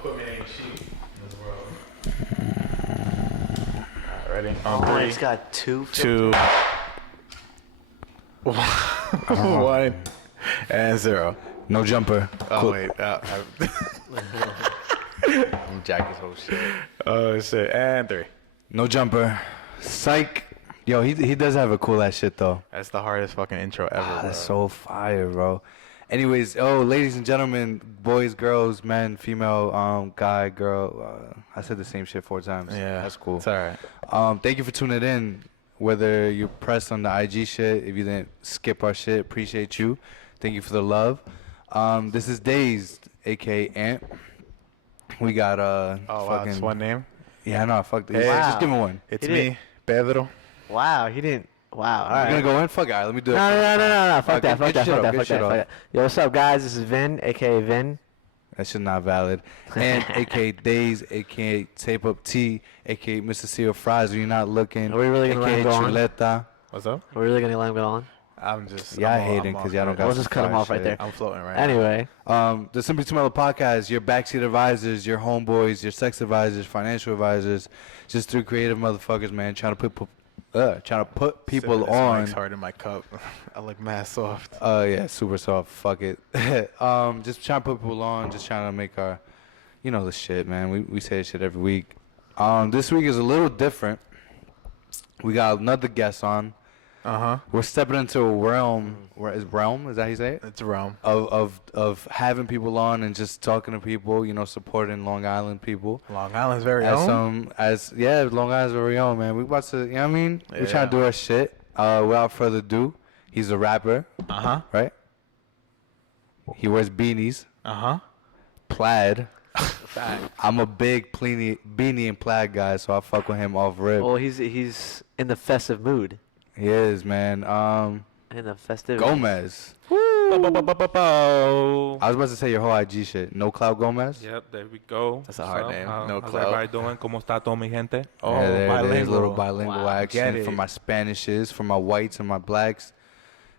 Equipment ain't cheap in this world. Ready? Oh, it's got two. Two. 1 and 0. No jumper. Oh Cool. wait. I'm Jackie's whole shit. Oh shit. And 3. No jumper. Psych. Yo, he does have a cool ass shit though. That's the hardest fucking intro ever. Bro. That's so fire, bro. Anyways, ladies and gentlemen, boys, girls, men, female, guy, girl. I said the same shit 4 times. Yeah, that's cool. It's alright. Thank you for tuning in. Whether you pressed on the IG shit, if you didn't skip our shit, appreciate you. Thank you for the love. This is Dazed, aka Ant. We got wow, fucking that's one name. Yeah, no, fuck this. Hey. Wow. Just give me one. It's He me, did. Pedro. Wow, he didn't. Wow. All You right. gonna go in? Fuck it. All right, let me do it. No. Fuck that. Get shit off. Yo, what's up, guys? This is Vin, aka Vin. That shit not valid. And aka Days, aka Tape Up T, aka Mr. Seal Fries when you're not looking. Are we really gonna let aka him go on? Chuleta. What's up? We're really gonna let him go on. I'm just. Yeah, I I'm hate it off because y'all don't right got We'll some just cut him fire off right shit. there. now. I'm floating right now. Anyway, The Simply Too Mellow podcast, your backseat advisors, your homeboys, your sex advisors, financial advisors, just 3 creative motherfuckers, man, trying to put people Sipping this on. mic's hard in my cup. I look mad soft. Yeah, super soft. Fuck it. Just trying to put people on, just trying to make our, the shit, man. We say this shit every week. This week is a little different. We got another guest on. We're stepping into a realm. Is that how you say it? It's a realm. Of having people on and just talking to people, supporting Long Island people. Long Island's very own. Long Island's very own, man. We about to, you know what I mean? We're trying to do our shit. Without further ado, he's a rapper. Right? He wears beanies. Plaid. I'm a big beanie and plaid guy, so I fuck with him off rip. well, he's in the festive mood. He is, man. In the festive. Gomez. Bo. I was about to say your whole IG shit. Nocloutgomez. Yep, there we go. That's a hard name. How's Noclout. everybody doing? ¿Cómo está todo mi gente? Oh, Yeah, there it is, bilingual. little bilingual Wow. action Get for it. my Spanishes, for my whites and my blacks.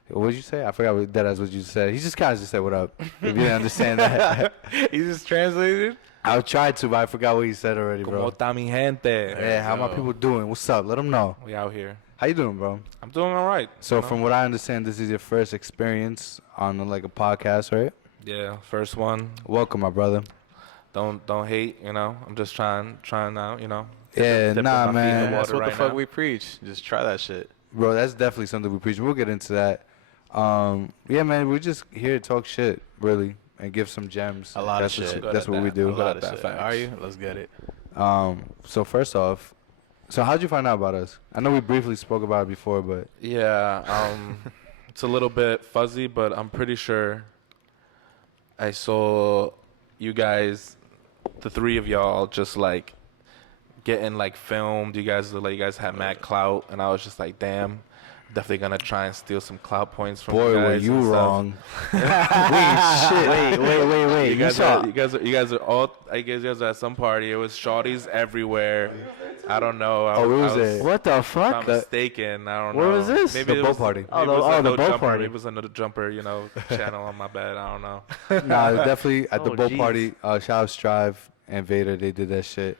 What did you say? I forgot what you said. He just kind of just said what up. If you didn't understand that. He just translated. I tried to, but I forgot what he said already, ¿Cómo bro. está mi gente? Yeah, how my people doing? What's up? Let them know. We out here. How you doing, bro? I'm doing all right. So you know? from what I understand, this is your first experience on like a podcast, right? Yeah, first one. Welcome, my brother. Don't hate, I'm just trying out, Yeah, dipping nah, my feet in the man. water. That's what the right fuck now. we preach. Just try that shit. Bro, that's definitely something we preach. We'll get into that. Yeah, man, we're just here to talk shit, really, and give some gems. A lot That's of what- shit. That's what we A do. lot of shit. Are you? Let's get it. So first off, how'd you find out about us? I know we briefly spoke about it before, but Yeah, it's a little bit fuzzy, but I'm pretty sure I saw you guys, the 3 of y'all, just like getting like filmed. You guys look like you guys had mad clout, and I was just like, damn, definitely gonna try and steal some clout points from boy, you were guys. you and stuff. wrong. Wait. You guys are all. I guess you guys are at some party. It was shawties everywhere. I don't know. Oh, it was a- What the If I'm fuck? mistaken, I don't know. Where was this? Maybe The it boat was, party. Maybe Oh, it was the a no boat jumper. party. Maybe it was another jumper, channel on my bed. I don't know. Nah, it was definitely at the Oh, boat jeez. party. Shout out Strive and Vader. They did that shit.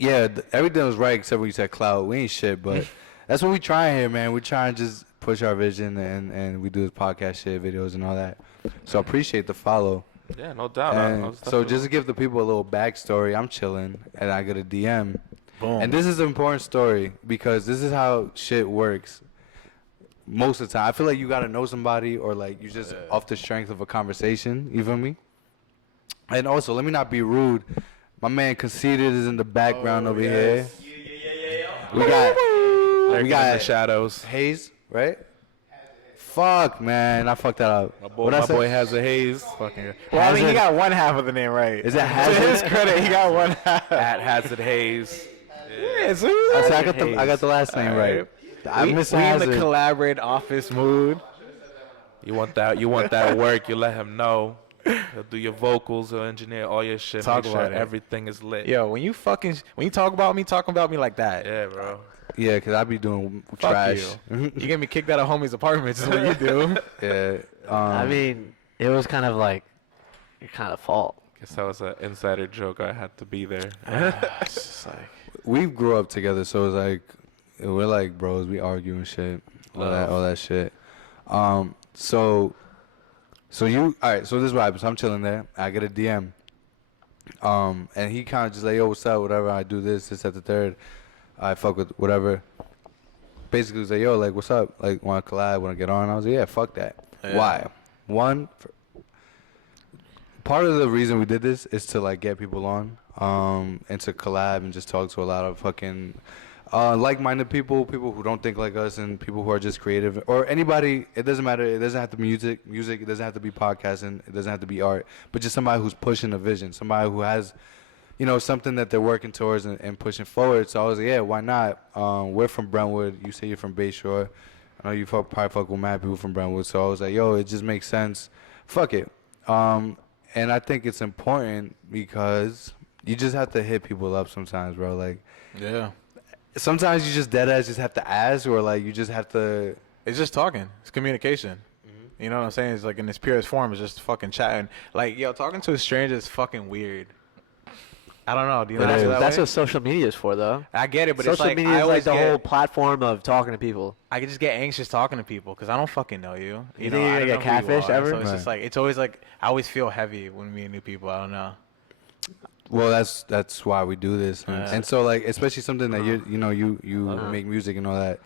Yeah, everything was right except when you said cloud. We ain't shit, but that's what we trying here, man. We trying to just push our vision and we do this podcast shit, videos and all that. So I appreciate the follow. Yeah, no doubt. And so just to give the people a little backstory, I'm chilling and I get a DM. Boom. And this is an important story because this is how shit works. Most of the time, I feel like you gotta know somebody or like you just off the strength of a conversation. You feel me? And also, let me not be rude. My man Conceited is in the background over here. We got in the shadows. Hayes, right? Fuck, man, I fucked that up. My boy has a haze. Fucking. Well, I mean, he Hazard. got one half of the name right. Is that To Hazard? his credit, he got one half. At Hazard Haze. Yeah, so I said I got the last name right. I miss we in Hazard. the collaborate office mood. You want that work? You let him know. He'll do your vocals. He'll engineer all your shit. Talk make sure about it. everything is lit. Yo, when you talk about me like that. Yeah, bro. Yeah, cause I be doing Fuck trash. you. You get me kicked out of homie's apartment. Is what you do. Yeah. I mean, it was kind of like your kind of fault. Guess that was an insider joke. I had to be there. It's just like, We grew up together, so it's like we're like bros. We argue and shit, all that shit. So you all right? So this is what happens. I'm chilling there. I get a DM. And he kind of just like, yo, what's up? Whatever. I do this at the third. I fuck with whatever. Basically, he's like, yo, like, what's up? Like, want to collab? Want to get on? I was like, yeah, fuck that. Yeah. Why? One, part of the reason we did this is to like get people on, and to collab and just talk to a lot of fucking like-minded people who don't think like us, and people who are just creative, or anybody. It doesn't matter. It doesn't have to be music. It doesn't have to be podcasting. It doesn't have to be art. But just somebody who's pushing a vision. Somebody who has, you know, something that they're working towards and pushing forward. So I was like, yeah, why not? We're from Brentwood. You say you're from Bayshore. I know you probably fuck with mad people from Brentwood. So I was like, yo, it just makes sense. Fuck it. And I think it's important because you just have to hit people up sometimes, bro. Like, yeah. sometimes you just dead ass just have to ask, or like you just have to. It's just talking. It's communication. Mm-hmm. You know what I'm saying? It's like in its purest form, it's just fucking chatting. Like, yo, talking to a stranger is fucking weird. I don't know. Do you know that That's way? what social media is for, though. I get it, but Social it's like media I is like always the get, whole platform of talking to people. I could just get anxious talking to people because I don't fucking know you. You know, think you're I gonna don't get know who you catfished are. ever? So it's just like, it's always like, I always feel heavy when we meet new people. I don't know. Well, that's why we do this, and so like especially something that you make music and all that.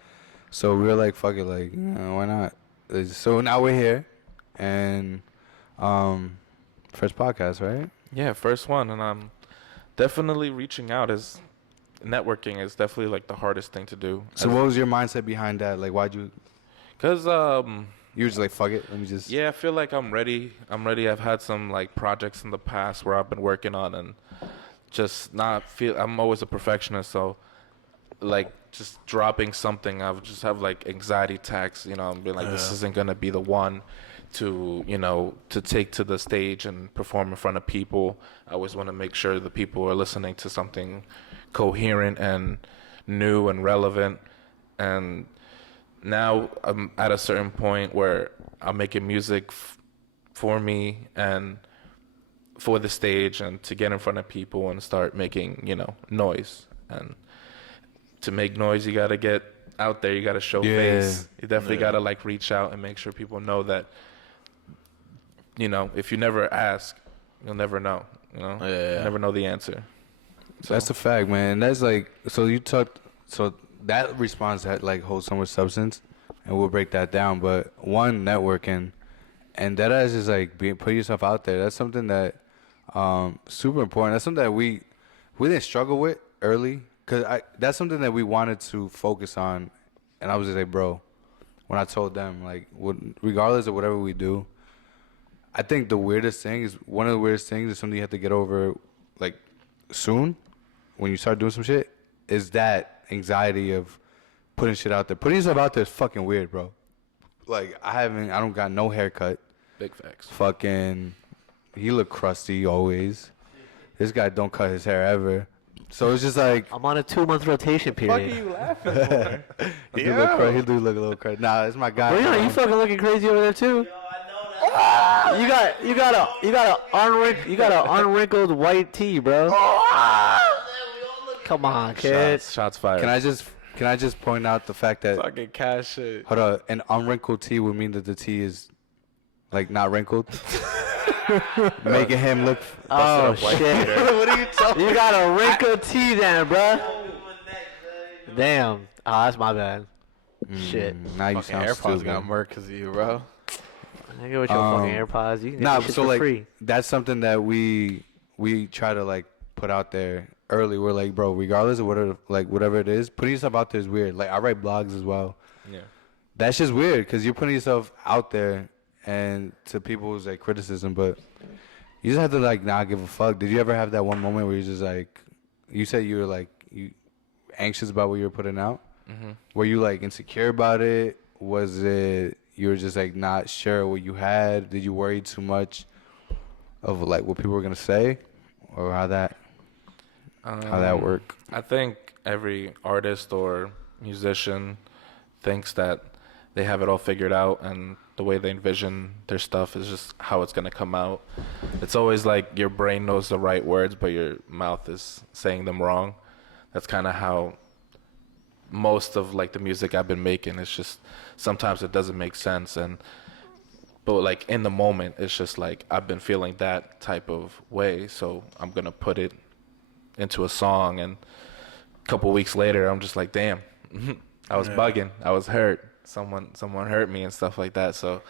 So we were like, fuck it, like, you know, why not? So now we're here, and first podcast, right? Yeah, first one, and I'm definitely reaching out. Is networking is definitely like the hardest thing to do. So what was your mindset behind that? Like, why'd you? Cause You were just like, fuck it, let me just. yeah, I feel like I'm ready. I've had some like projects in the past where I've been working on and just not feel. I'm always a perfectionist, so like just dropping something, I would just have like anxiety attacks. You know, I'm being like, this isn't gonna be the one to to take to the stage and perform in front of people. I always want to make sure the people are listening to something coherent and new and relevant. And now I'm at a certain point where I'm making music for me and for the stage and to get in front of people and start making, noise. And to make noise, you got to get out there. You got to show face. You definitely got to like reach out and make sure people know that, if you never ask, you'll never know, You never know the answer. So. That's a fact, man. That's like, so that response that like holds so much substance, and we'll break that down. But one, networking, and that is just like put yourself out there. That's something that super important. That's something that we didn't struggle with early, cause that's something that we wanted to focus on. And I was just like, bro, when I told them like, regardless of whatever we do, I think one of the weirdest things is something you have to get over like soon when you start doing some shit, is that anxiety of putting shit out there. Putting yourself out there is fucking weird, bro. Like, I don't got no haircut. Big facts. Fucking, he look crusty always. This guy don't cut his hair ever. So it's just like, I'm on a 2-month rotation What are period. you laughing for? he do look a little crazy. Nah, it's my guy. Bro, you fucking looking crazy over there too. You got an unwrinkled white tee, bro. Come on, kid. Shots fired. Can I just point out the fact that, Fucking cash shit. hold on, an unwrinkled tee would mean that the tee is like not wrinkled, making him look. Oh shit! What are you talking? You got a wrinkled tee then, bro. Damn. Oh, that's my bad. Shit. Now you Fucking sound AirPods stupid. got murked because of you, bro. I get with your fucking AirPods. You can get this shit so for like free. that's something that we try to like put out there early. We're like, bro, regardless of whatever it is, putting yourself out there is weird. Like, I write blogs as well. Yeah. That's just weird because you're putting yourself out there and to people's like criticism, but you just have to like not give a fuck. Did you ever have that one moment where you just like, you said you were like anxious about what you were putting out? Mm-hmm. Were you like insecure about it? Was it you were just like not sure what you had? Did you worry too much of like what people were gonna say, or how that work? I think every artist or musician thinks that they have it all figured out and the way they envision their stuff is just how it's gonna come out. It's always like your brain knows the right words, but your mouth is saying them wrong. That's kind of how most of like the music I've been making. It's just sometimes it doesn't make sense, but like in the moment, it's just like I've been feeling that type of way, so I'm gonna put it into a song, and a couple weeks later, I'm just like, damn, I was bugging, I was hurt. Someone hurt me and stuff like that. So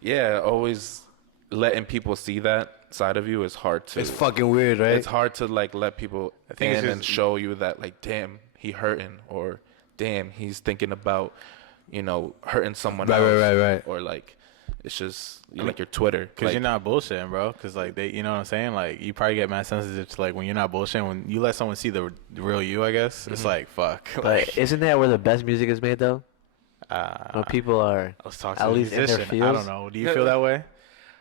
yeah, always letting people see that side of you is hard to. It's fucking weird, right? It's hard to like let people in and show you that like, damn, he hurting, or damn, he's thinking about, you know, hurting someone else. Right. Or like, it's just like your Twitter. Because like, you're not bullshitting, bro. Because like they, you know what I'm saying? Like you probably get mad sensitive to like when you're not bullshitting. When you let someone see the real you, I guess it's like fuck. But isn't that where the best music is made though? When people are at least in their feels. I don't know. Do you feel that way?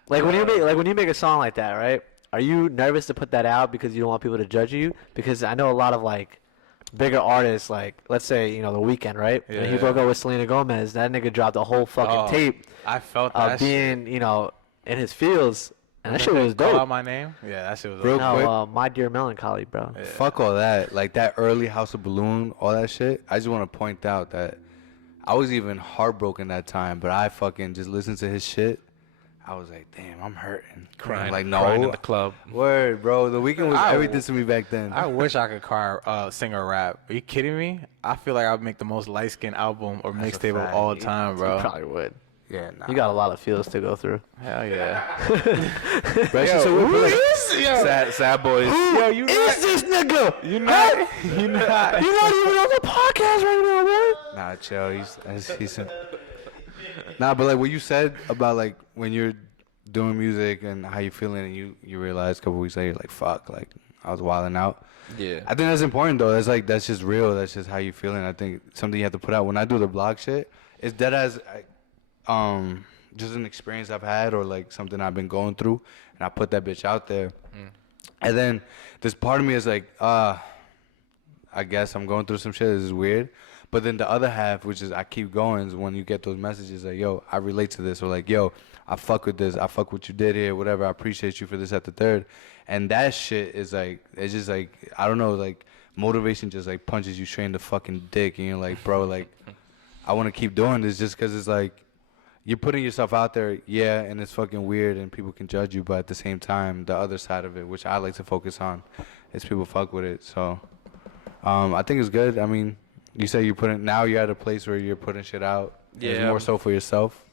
Like when you make a song like that, right? Are you nervous to put that out because you don't want people to judge you? Because I know a lot of like bigger artists, like let's say The Weeknd, right? Yeah. When he broke up with Selena Gomez, that nigga dropped a whole fucking tape I felt of that being, in his fields, and that shit was Call dope. out my name. Yeah, that shit was Real dope. quick. No, My Dear Melancholy, bro. Yeah. Fuck all that. Like that early House of Balloon, all that shit. I just want to point out that I was even heartbroken that time, but I fucking just listened to his shit. I was like, damn, I'm hurting. crying, Like, crying no. in the club. Word, bro. The Weeknd was I- everything to me back then. I wish I could sing or rap. Are you kidding me? I feel like I would make the most light skinned album or That's a mixtape of fact. all time, bro. You probably would. Yeah, nah. You got a lot of feels to go through. Hell yeah. Bro, so who we're Sad boys. Yo, you Is this nigga? You're not You're not even on the podcast right now, man. Nah, chill. He's Nah, but like what you said about like when you're doing music and how you feeling, and you realize a couple weeks later, like fuck, like I was wilding out. Yeah. I think that's important though. That's just real. That's just how you feeling. I think something you have to put out. When I do the blog shit, it's dead as just an experience I've had or like something I've been going through, and I put that bitch out there. And then this part of me is like, I guess I'm going through some shit. This is weird. But then the other half, which is I keep going, is when you get those messages like, yo, I relate to this, or like, yo, I fuck with this, I fuck what you did here, whatever, I appreciate you for this at the third. And that shit is like, it's just like, I don't know, like motivation just like punches you straight in the fucking dick, and you're like, bro, like I want to keep doing this just because it's like you're putting yourself out there, yeah, and it's fucking weird and people can judge you, but at the same time, the other side of it, which I like to focus on, is people fuck with it. So I think it's good. I mean, you say now you're at a place where you're putting shit out. Yeah. It's more so for yourself.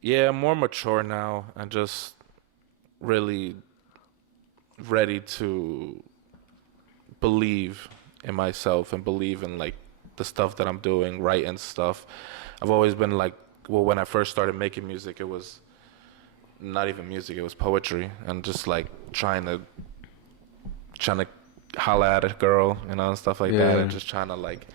Yeah, I'm more mature now and just really ready to believe in myself and believe in like the stuff that I'm doing, writing stuff. I've always been like, well, when I first started making music, it was not even music, it was poetry, and just like trying to holla at a girl, and stuff like that, and just trying to like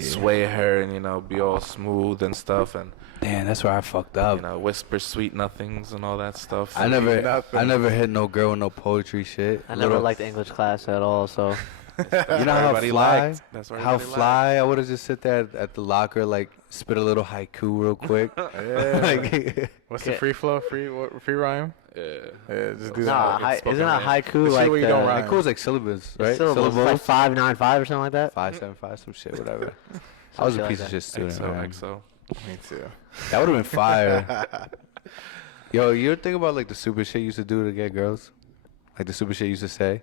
sway her and be all smooth and stuff, and Damn, that's where I fucked up. whisper sweet nothings and all that stuff. I never hit no girl with no poetry shit. I never liked English class at all, so You know how everybody fly? liked. That's what How everybody fly? I would have just sit there at the locker, like spit a little haiku real quick. Like, What's the free flow? Free rhyme? Yeah. Yeah, just do nah, that. isn't a haiku Let's see like what you don't rhyme. haiku is like syllables, right? syllables, like 595 or something like that? 575, some shit, whatever. I was a shit like piece of that. shit student, man. XO. Me too. That would have been fire. Yo, you ever think about like the stupid shit you used to do to get girls? Like the stupid shit you used to say?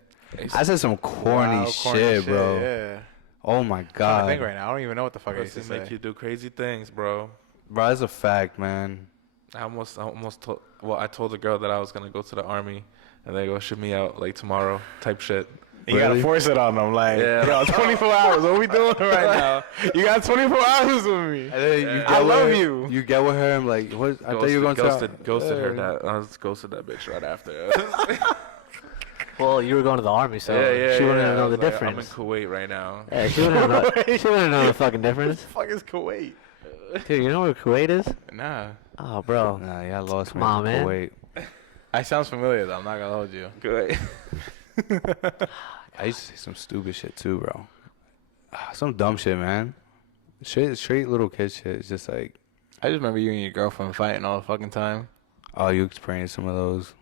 I said some corny, Wow, shit, bro. Yeah. Oh my I god. think right now. I don't even know what the fuck I used to Pussy make say. you do crazy things, bro. Bro, that's a fact, man. I almost told. Well, I told the girl that I was gonna go to the army, and they go ship me out like tomorrow, type shit. You gotta force it on them, like, Yeah. yo, 24 hours. What we doing right now? You got 24 hours with me. And then you I get love with her- you. You get with her and like, what? I thought you were going to ghosted her. That I was ghosted that bitch right after. Well, you were going to the army, so yeah. she wouldn't I know the was like, difference. I'm in Kuwait right now. Yeah, she wouldn't know. She wouldn't know the fucking difference. What the fuck is Kuwait? Dude, you know where Kuwait is? Nah. Oh, bro. Nah, yeah, I lost Come on, man. Wait. I sounds familiar, though. I'm not gonna hold you. Kuwait. I used to say some stupid shit too, bro. Some dumb shit, man. Straight little kid shit. It's just like, I just remember you and your girlfriend fighting all the fucking time. Oh, you experienced some of those.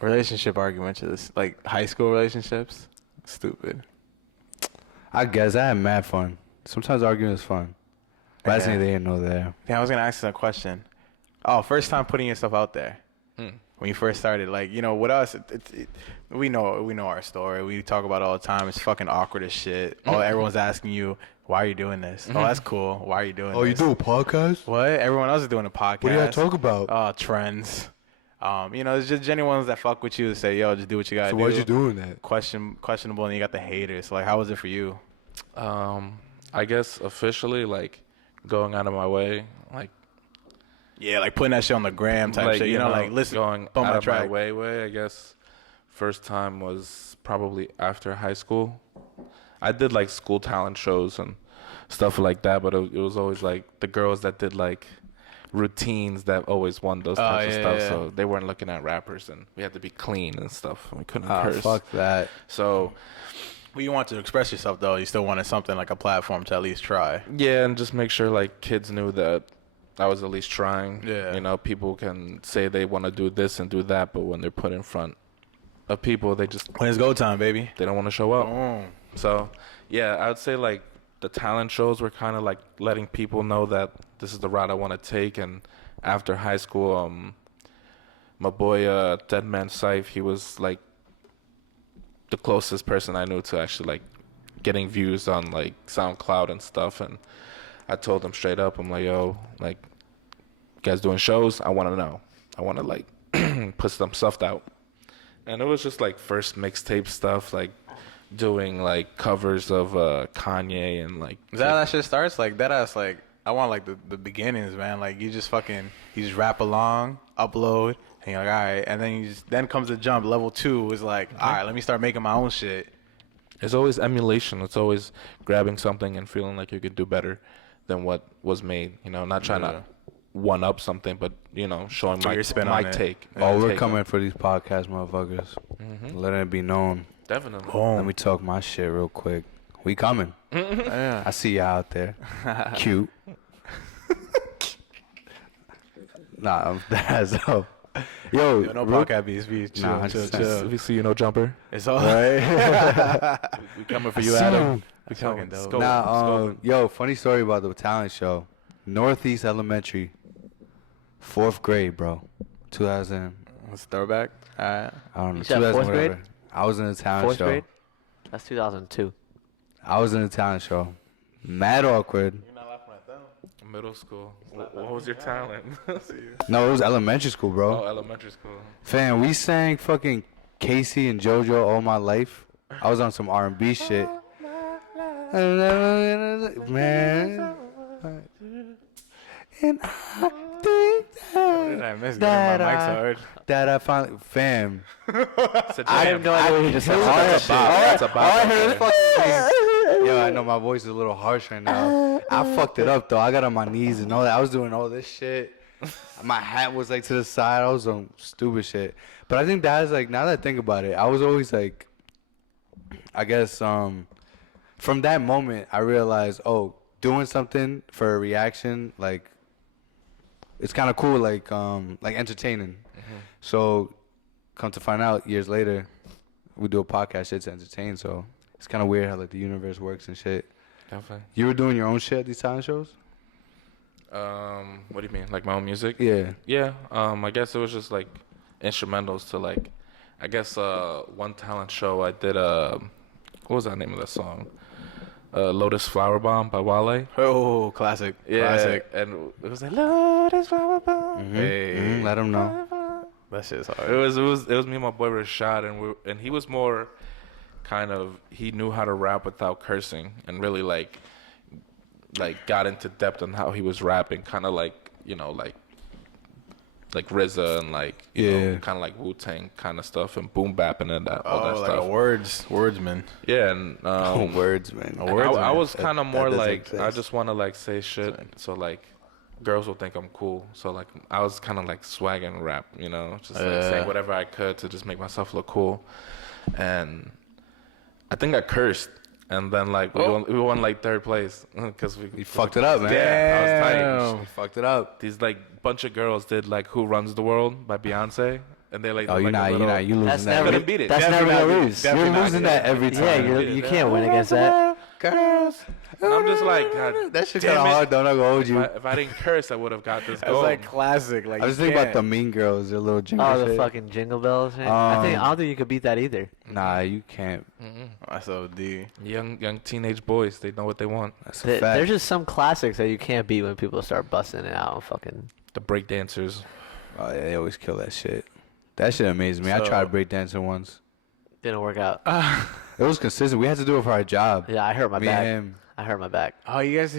Relationship arguments, like high school relationships. Stupid. I guess I had mad fun. Sometimes arguing is fun. But I Yeah. think they didn't know that. Yeah, I was gonna ask you a question. Oh, first time putting yourself out there. When you first started, like, you know, with us, we know our story. We talk about it all the time. It's fucking awkward as shit. Everyone's asking you, why are you doing this? Oh, that's cool. Why are you doing this? You do a podcast? What? Everyone else is doing a podcast. What do you talk about? Trends. You know, there's just genuine ones that fuck with you to say, yo, just do what you gotta do. So why'd you doing that? Questionable, and you got the haters. Like, how was it for you? I guess officially, like, going out of my way, like, Yeah, like putting that shit on the gram type shit. You know, like, listen, going bump out my of my track. way. I guess first time was probably after high school. I did like school talent shows and stuff like that, but it was always like the girls that did like routines that always won those types of stuff. Yeah. So they weren't looking at rappers, and we had to be clean and stuff. And we couldn't Ah, curse. fuck that. So Well, you want to express yourself, though. You still wanted something like a platform to at least try. yeah, and just make sure like kids knew that I was at least trying. Yeah. You know, people can say they want to do this and do that, but when they're put in front of people, they just When it's go time, baby. they don't want to show up. Oh. So, yeah, I would say like the talent shows were kind of like letting people know that this is the route I want to take. And after high school, my boy Dead Man Syfe, he was like the closest person I knew to actually like getting views on like SoundCloud and stuff. And I told him straight up, I'm like, yo, like, you guys doing shows? I want to know. I want to like put some stuff out. And it was just like first mixtape stuff, like doing like covers of Kanye and like. Is that how that shit starts? Like, that ass, like, I want like the beginnings, man. Like, you just rap along, upload, and you're like, all right. And then then comes the jump. Level 2 is like, all right, let me start making my own shit. It's always emulation. It's always grabbing something and feeling like you could do better than what was made. You know, not trying to one up something, but you know, showing Throw my your spin my on it. take. Oh, we're Take coming on- for these podcast motherfuckers. Letting it be known. Definitely. Let me talk my shit real quick. We coming. Yeah. I see you out there. Cute. Nah, that's up. Yo, No real- podcast beats. Be chill, Nah, chill, 100%. chill. We see you, no jumper. It's all right? We coming for you, See Adam. you. We fucking coming. dope. Let's go. Nah, Let's go. yo, funny story about the talent show. Northeast Elementary, 4th grade, bro. 2000. It's throwback. All right. I don't know. You said 2000 fourth whatever. grade? I was in the talent Fourth show. grade? That's 2002. I was in the talent show. Mad awkward. You're not laughing at them. Middle school. What was your talent? No, it was elementary school, bro. Oh, elementary school. Fam, we sang fucking Casey and JoJo all my life. I was on some R&B shit. Man. And I think What did I miss? that Getting my mics I- hard. that I finally... Fam. I have no idea what you just said. That's about. All I heard is fucking... Yo, I know my voice is a little harsh right now. I fucked it up, though. I got on my knees and all that. I was doing all this shit. My hat was, like, to the side. I was on stupid shit. But I think that is, like, now that I think about it, I was always, like... I guess, from that moment, I realized, oh, doing something for a reaction, like... It's kind of cool, like entertaining. So, come to find out, years later, we do a podcast shit to entertain. So, it's kind of weird how like the universe works and shit. Definitely. You were doing your own shit at these talent shows? What do you mean? Like my own music? Yeah. Yeah. I guess it was just like instrumentals to like, I guess one talent show I did. What was that name of that song? Lotus Flower Bomb by Wale. Oh, classic. Yeah, Classic. and it was like Lotus Flower Bomb. Hey. Let them know. That shit's hard. It was me and my boy Rashad, and he was more kind of, he knew how to rap without cursing, and really like got into depth on how he was rapping, kind of like, you know, like RZA and like, you know, kind of like Wu-Tang kind of stuff and boom bap and all that like stuff. a wordsman. Yeah, and Words, man. I was kind of more doesn't like, exist. I just want to like say shit, so like girls will think I'm cool. So like I was kind of like swagging rap, you know, just like saying whatever I could to just make myself look cool. And I think I cursed and then like we won like third place because we fucked it up, man. Yeah, I was tight. We fucked it up. These like bunch of girls did like "Who Runs the World" by Beyonce, and they like. Oh, did, you're like, not. You losing That's that. never. Couldn't beat it. That's never Definitely gonna not. lose. Definitely You're not. losing that every time. Yeah, you can't win against that. Girls. And I'm just like, God, That shit damn kind of it. hard. Don't I go hold you? If I didn't curse, I would have got this That's goal. like classic. Like I was you thinking about can't. the Mean Girls, their little jingle Oh, the shit. fucking jingle bells. Thing. I don't think you could beat that either. Nah, you can't. That's OD. Young teenage boys, they know what they want. That's a fact. There's just some classics that you can't beat when people start busting it out and fucking. The break dancers. Oh, yeah, they always kill that shit. That shit amazes me. I So- tried breakdancing once. Didn't work out. It was consistent. We had to do it for our job. Yeah, I hurt my Me back. and him. I hurt my back. Oh, you guys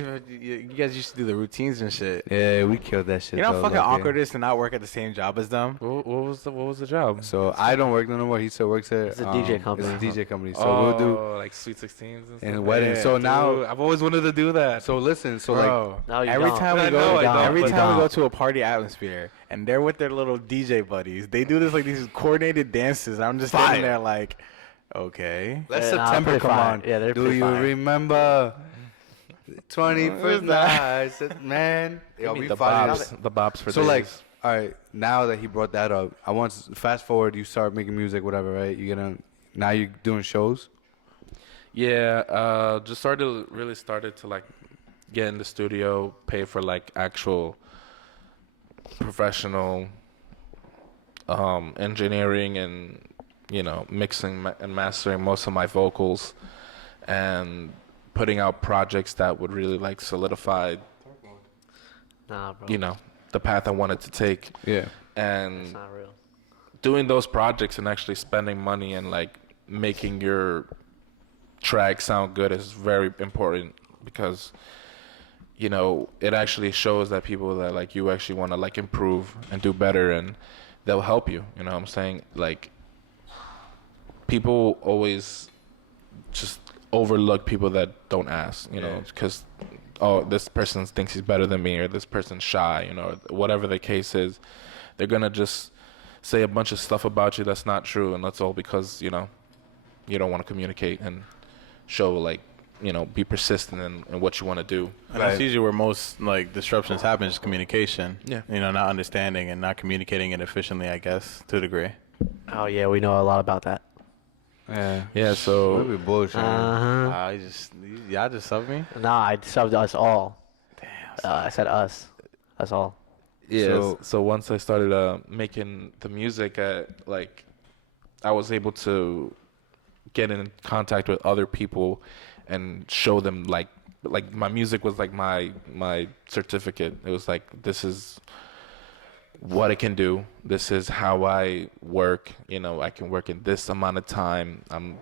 used to do the routines and shit. Yeah, we killed that shit. You know how though, fucking like, awkward it is to not work at the same job as them? What was the job? So I don't work there no more. He still works there. It's a DJ company. It's a DJ company. So we'll do like Sweet 16s and stuff. and weddings. Yeah, so Dude, now, I've always wanted to do that. so listen. So like, Bro, No, you every don't. time I we know go, I don't, every but time we don't. go to a party atmosphere, and they're with their little DJ buddies, they do this like these coordinated dances. I'm just Fire. sitting there like, okay. let Yeah, nah, September pretty come fire. on. Yeah, they're Do pretty you fire. remember? 21st night, man. Give Yo, me we the finally- bobs for So days. like, all right, now that he brought that up, I want to fast forward. You start making music, whatever, right? Now you're doing shows. Yeah, just started to like get in the studio, pay for like actual professional engineering and mixing and mastering most of my vocals and putting out projects that would really like solidify Nah, bro. the path I wanted to take. Yeah. And It's not real. doing those projects and actually spending money and like making your track sound good is very important because it actually shows that people that like you actually want to like improve and do better, and they'll help you. You know what I'm saying? Like, people always just overlook people that don't ask, because this person thinks he's better than me, or this person's shy, or whatever the case is. They're gonna just say a bunch of stuff about you that's not true, and that's all because you don't want to communicate and show like be persistent in what you want to do. And that's usually where most like disruptions happen, is communication. Yeah. Not understanding and not communicating it efficiently, I guess, to a degree. Oh yeah, we know a lot about that. Yeah, so What be bullshit. Uh Y'all just sub me? huh. Nah, I subbed us all. I said us. Us all. yeah, so once I started making the music, I was able to get in contact with other people and show them like my music was like my certificate. It was like, this is what I can do. This is how I work. I can work in this amount of time. I'm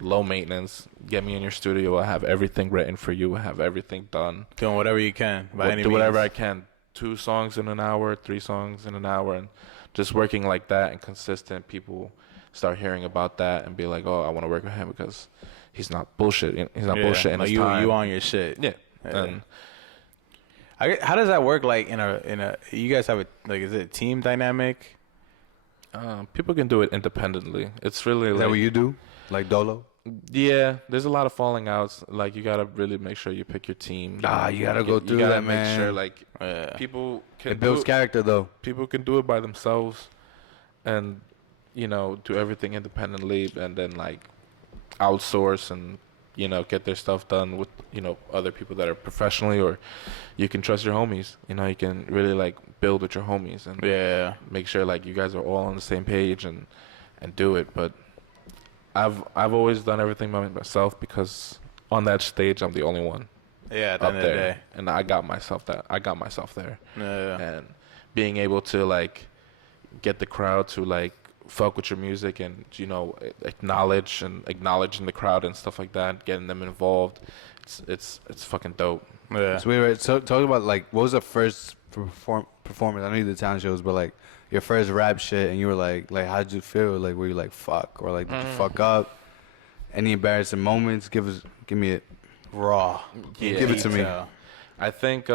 low maintenance. Get me in your studio. I have everything written for you. I have everything done. Doing whatever you can by any Do means. whatever I can. 2 songs in an hour, 3 songs in an hour, and just working like that and consistent. People start hearing about that and be like, oh, I want to work with him because he's not bullshit. He's not bullshit in like his you time. you on your shit. Yeah. Yeah. And How does that work? Like in a you guys have is it a team dynamic? people can do it independently. It's really Is that what you do? Like Dolo? Yeah, there's a lot of falling outs. Like, you gotta really make sure you pick your team. You gotta go through You gotta that, make man. sure like Yeah. people can It builds do, character, though. people can do it by themselves, and do everything independently, and then like outsource and get their stuff done with other people that are professionally, or you can trust your homies. You can really like build with your homies and Yeah. make sure like you guys are all on the same page and do it. But I've always done everything by myself because on that stage I'm the only one Yeah. At the up end of the there, day. and I got myself there. Yeah. And being able to like get the crowd to like fuck with your music and acknowledging the crowd and stuff like that, getting them involved, it's fucking dope. Yeah. So wait, right. So talk about like, what was the first performance? I know you did talent shows, but like your first rap shit, and you were like how did you feel? Like, were you like fuck, or like did you fuck up? Any embarrassing moments? Give me it. Raw. Yeah. Give it to me. Detail. I think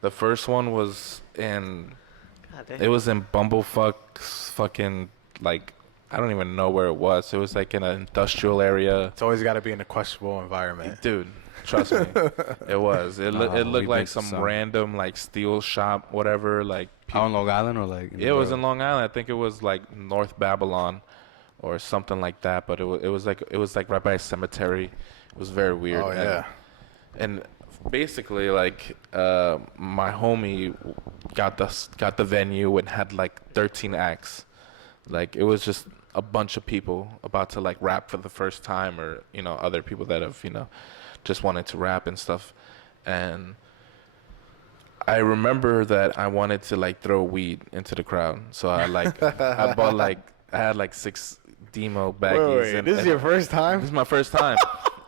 the first one was in God damn. It was in Bumblefuck's fucking like I don't even know where it was. It was like in an industrial area. It's always got to be in a questionable environment. Dude, trust me. It was. It Nah, looked we like been to some some. random like steel shop, whatever. Like Out on Long Island or like? it was in Long Island. I think it was like North Babylon or something like that. But it was like right by a cemetery. It was very weird. Oh yeah. And basically, like, my homie got the venue and had like 13 acts. Like, it was just a bunch of people about to like rap for the first time, or other people that have just wanted to rap and stuff. And I remember that I wanted to like throw weed into the crowd, so I had like 6 demo baggies. Wait, this is your first time? This is my first time.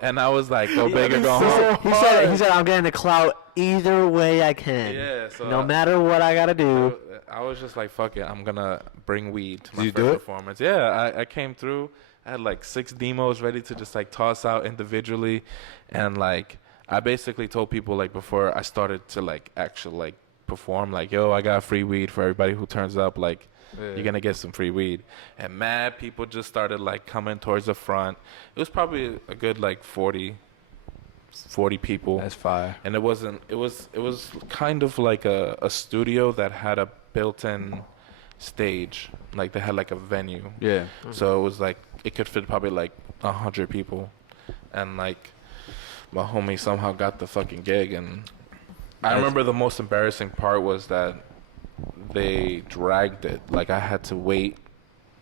And I was like, go big or go home. He said, I'm getting the clout either way I can. Yeah, so no matter what I gotta do. I was just like, fuck it, I'm gonna bring weed to my Did first you do it? performance. Yeah, I came through. I had like 6 demos ready to just like toss out individually, and like I basically told people like before I started to like actually like perform, like, yo, I got free weed for everybody who turns up. Like, you're gonna get some free weed. And mad people just started like coming towards the front. It was probably a good like 40 people. That's fire. And it was kind of like a studio that had a built-in stage. Like they had like a venue. Yeah. So it was like it could fit probably like 100 people. And like my homie somehow got the fucking gig. And I remember the most embarrassing part was that they dragged it. Like I had to wait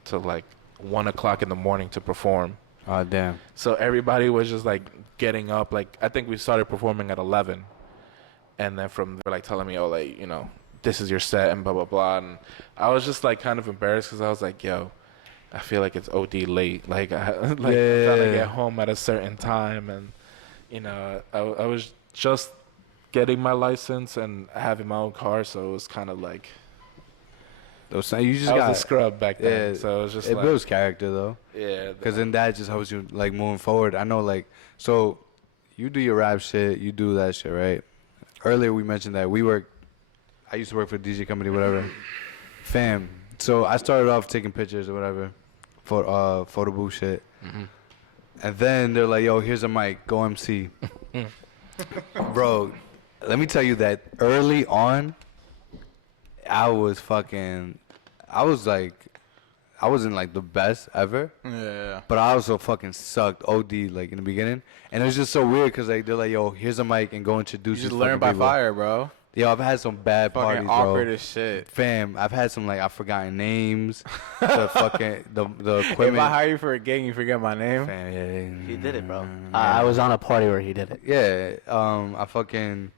till like 1 o'clock in the morning to perform. Oh damn. So everybody was just like getting up. Like I think we started performing at 11, and then from there like telling me, oh, like this is your set and blah blah blah. And I was just like kind of embarrassed because I was like, yo, I feel like it's OD late. Like I'm trying to get home at a certain time, and I was just getting my license and having my own car, so it was kind of like Those you just I got was a scrub back then. Yeah, So it was just it like, builds character though. yeah, Because then that just helps you like moving forward. I know like so you do your rap shit, you do that shit, right? Earlier we mentioned that I used to work for a DJ company, whatever. Fam. So I started off taking pictures or whatever for photo booth shit. Mm-hmm. And then they're like, yo, here's a mic, go MC. Bro, let me tell you that early on I wasn't like the best ever. Yeah. But I also fucking sucked OD like in the beginning, and it was just so weird because like they're like, "Yo, here's a mic and go introduce." You just these learn fucking by people." fire, bro. Yo, I've had some bad Fucking parties, awkward bro. as shit. Fam, I've had some like I've forgotten names, the fucking the equipment. If I hire you for a gig and you forget my name, Fam, yeah, He did it, bro. I was on a party where he did it. yeah. I fucking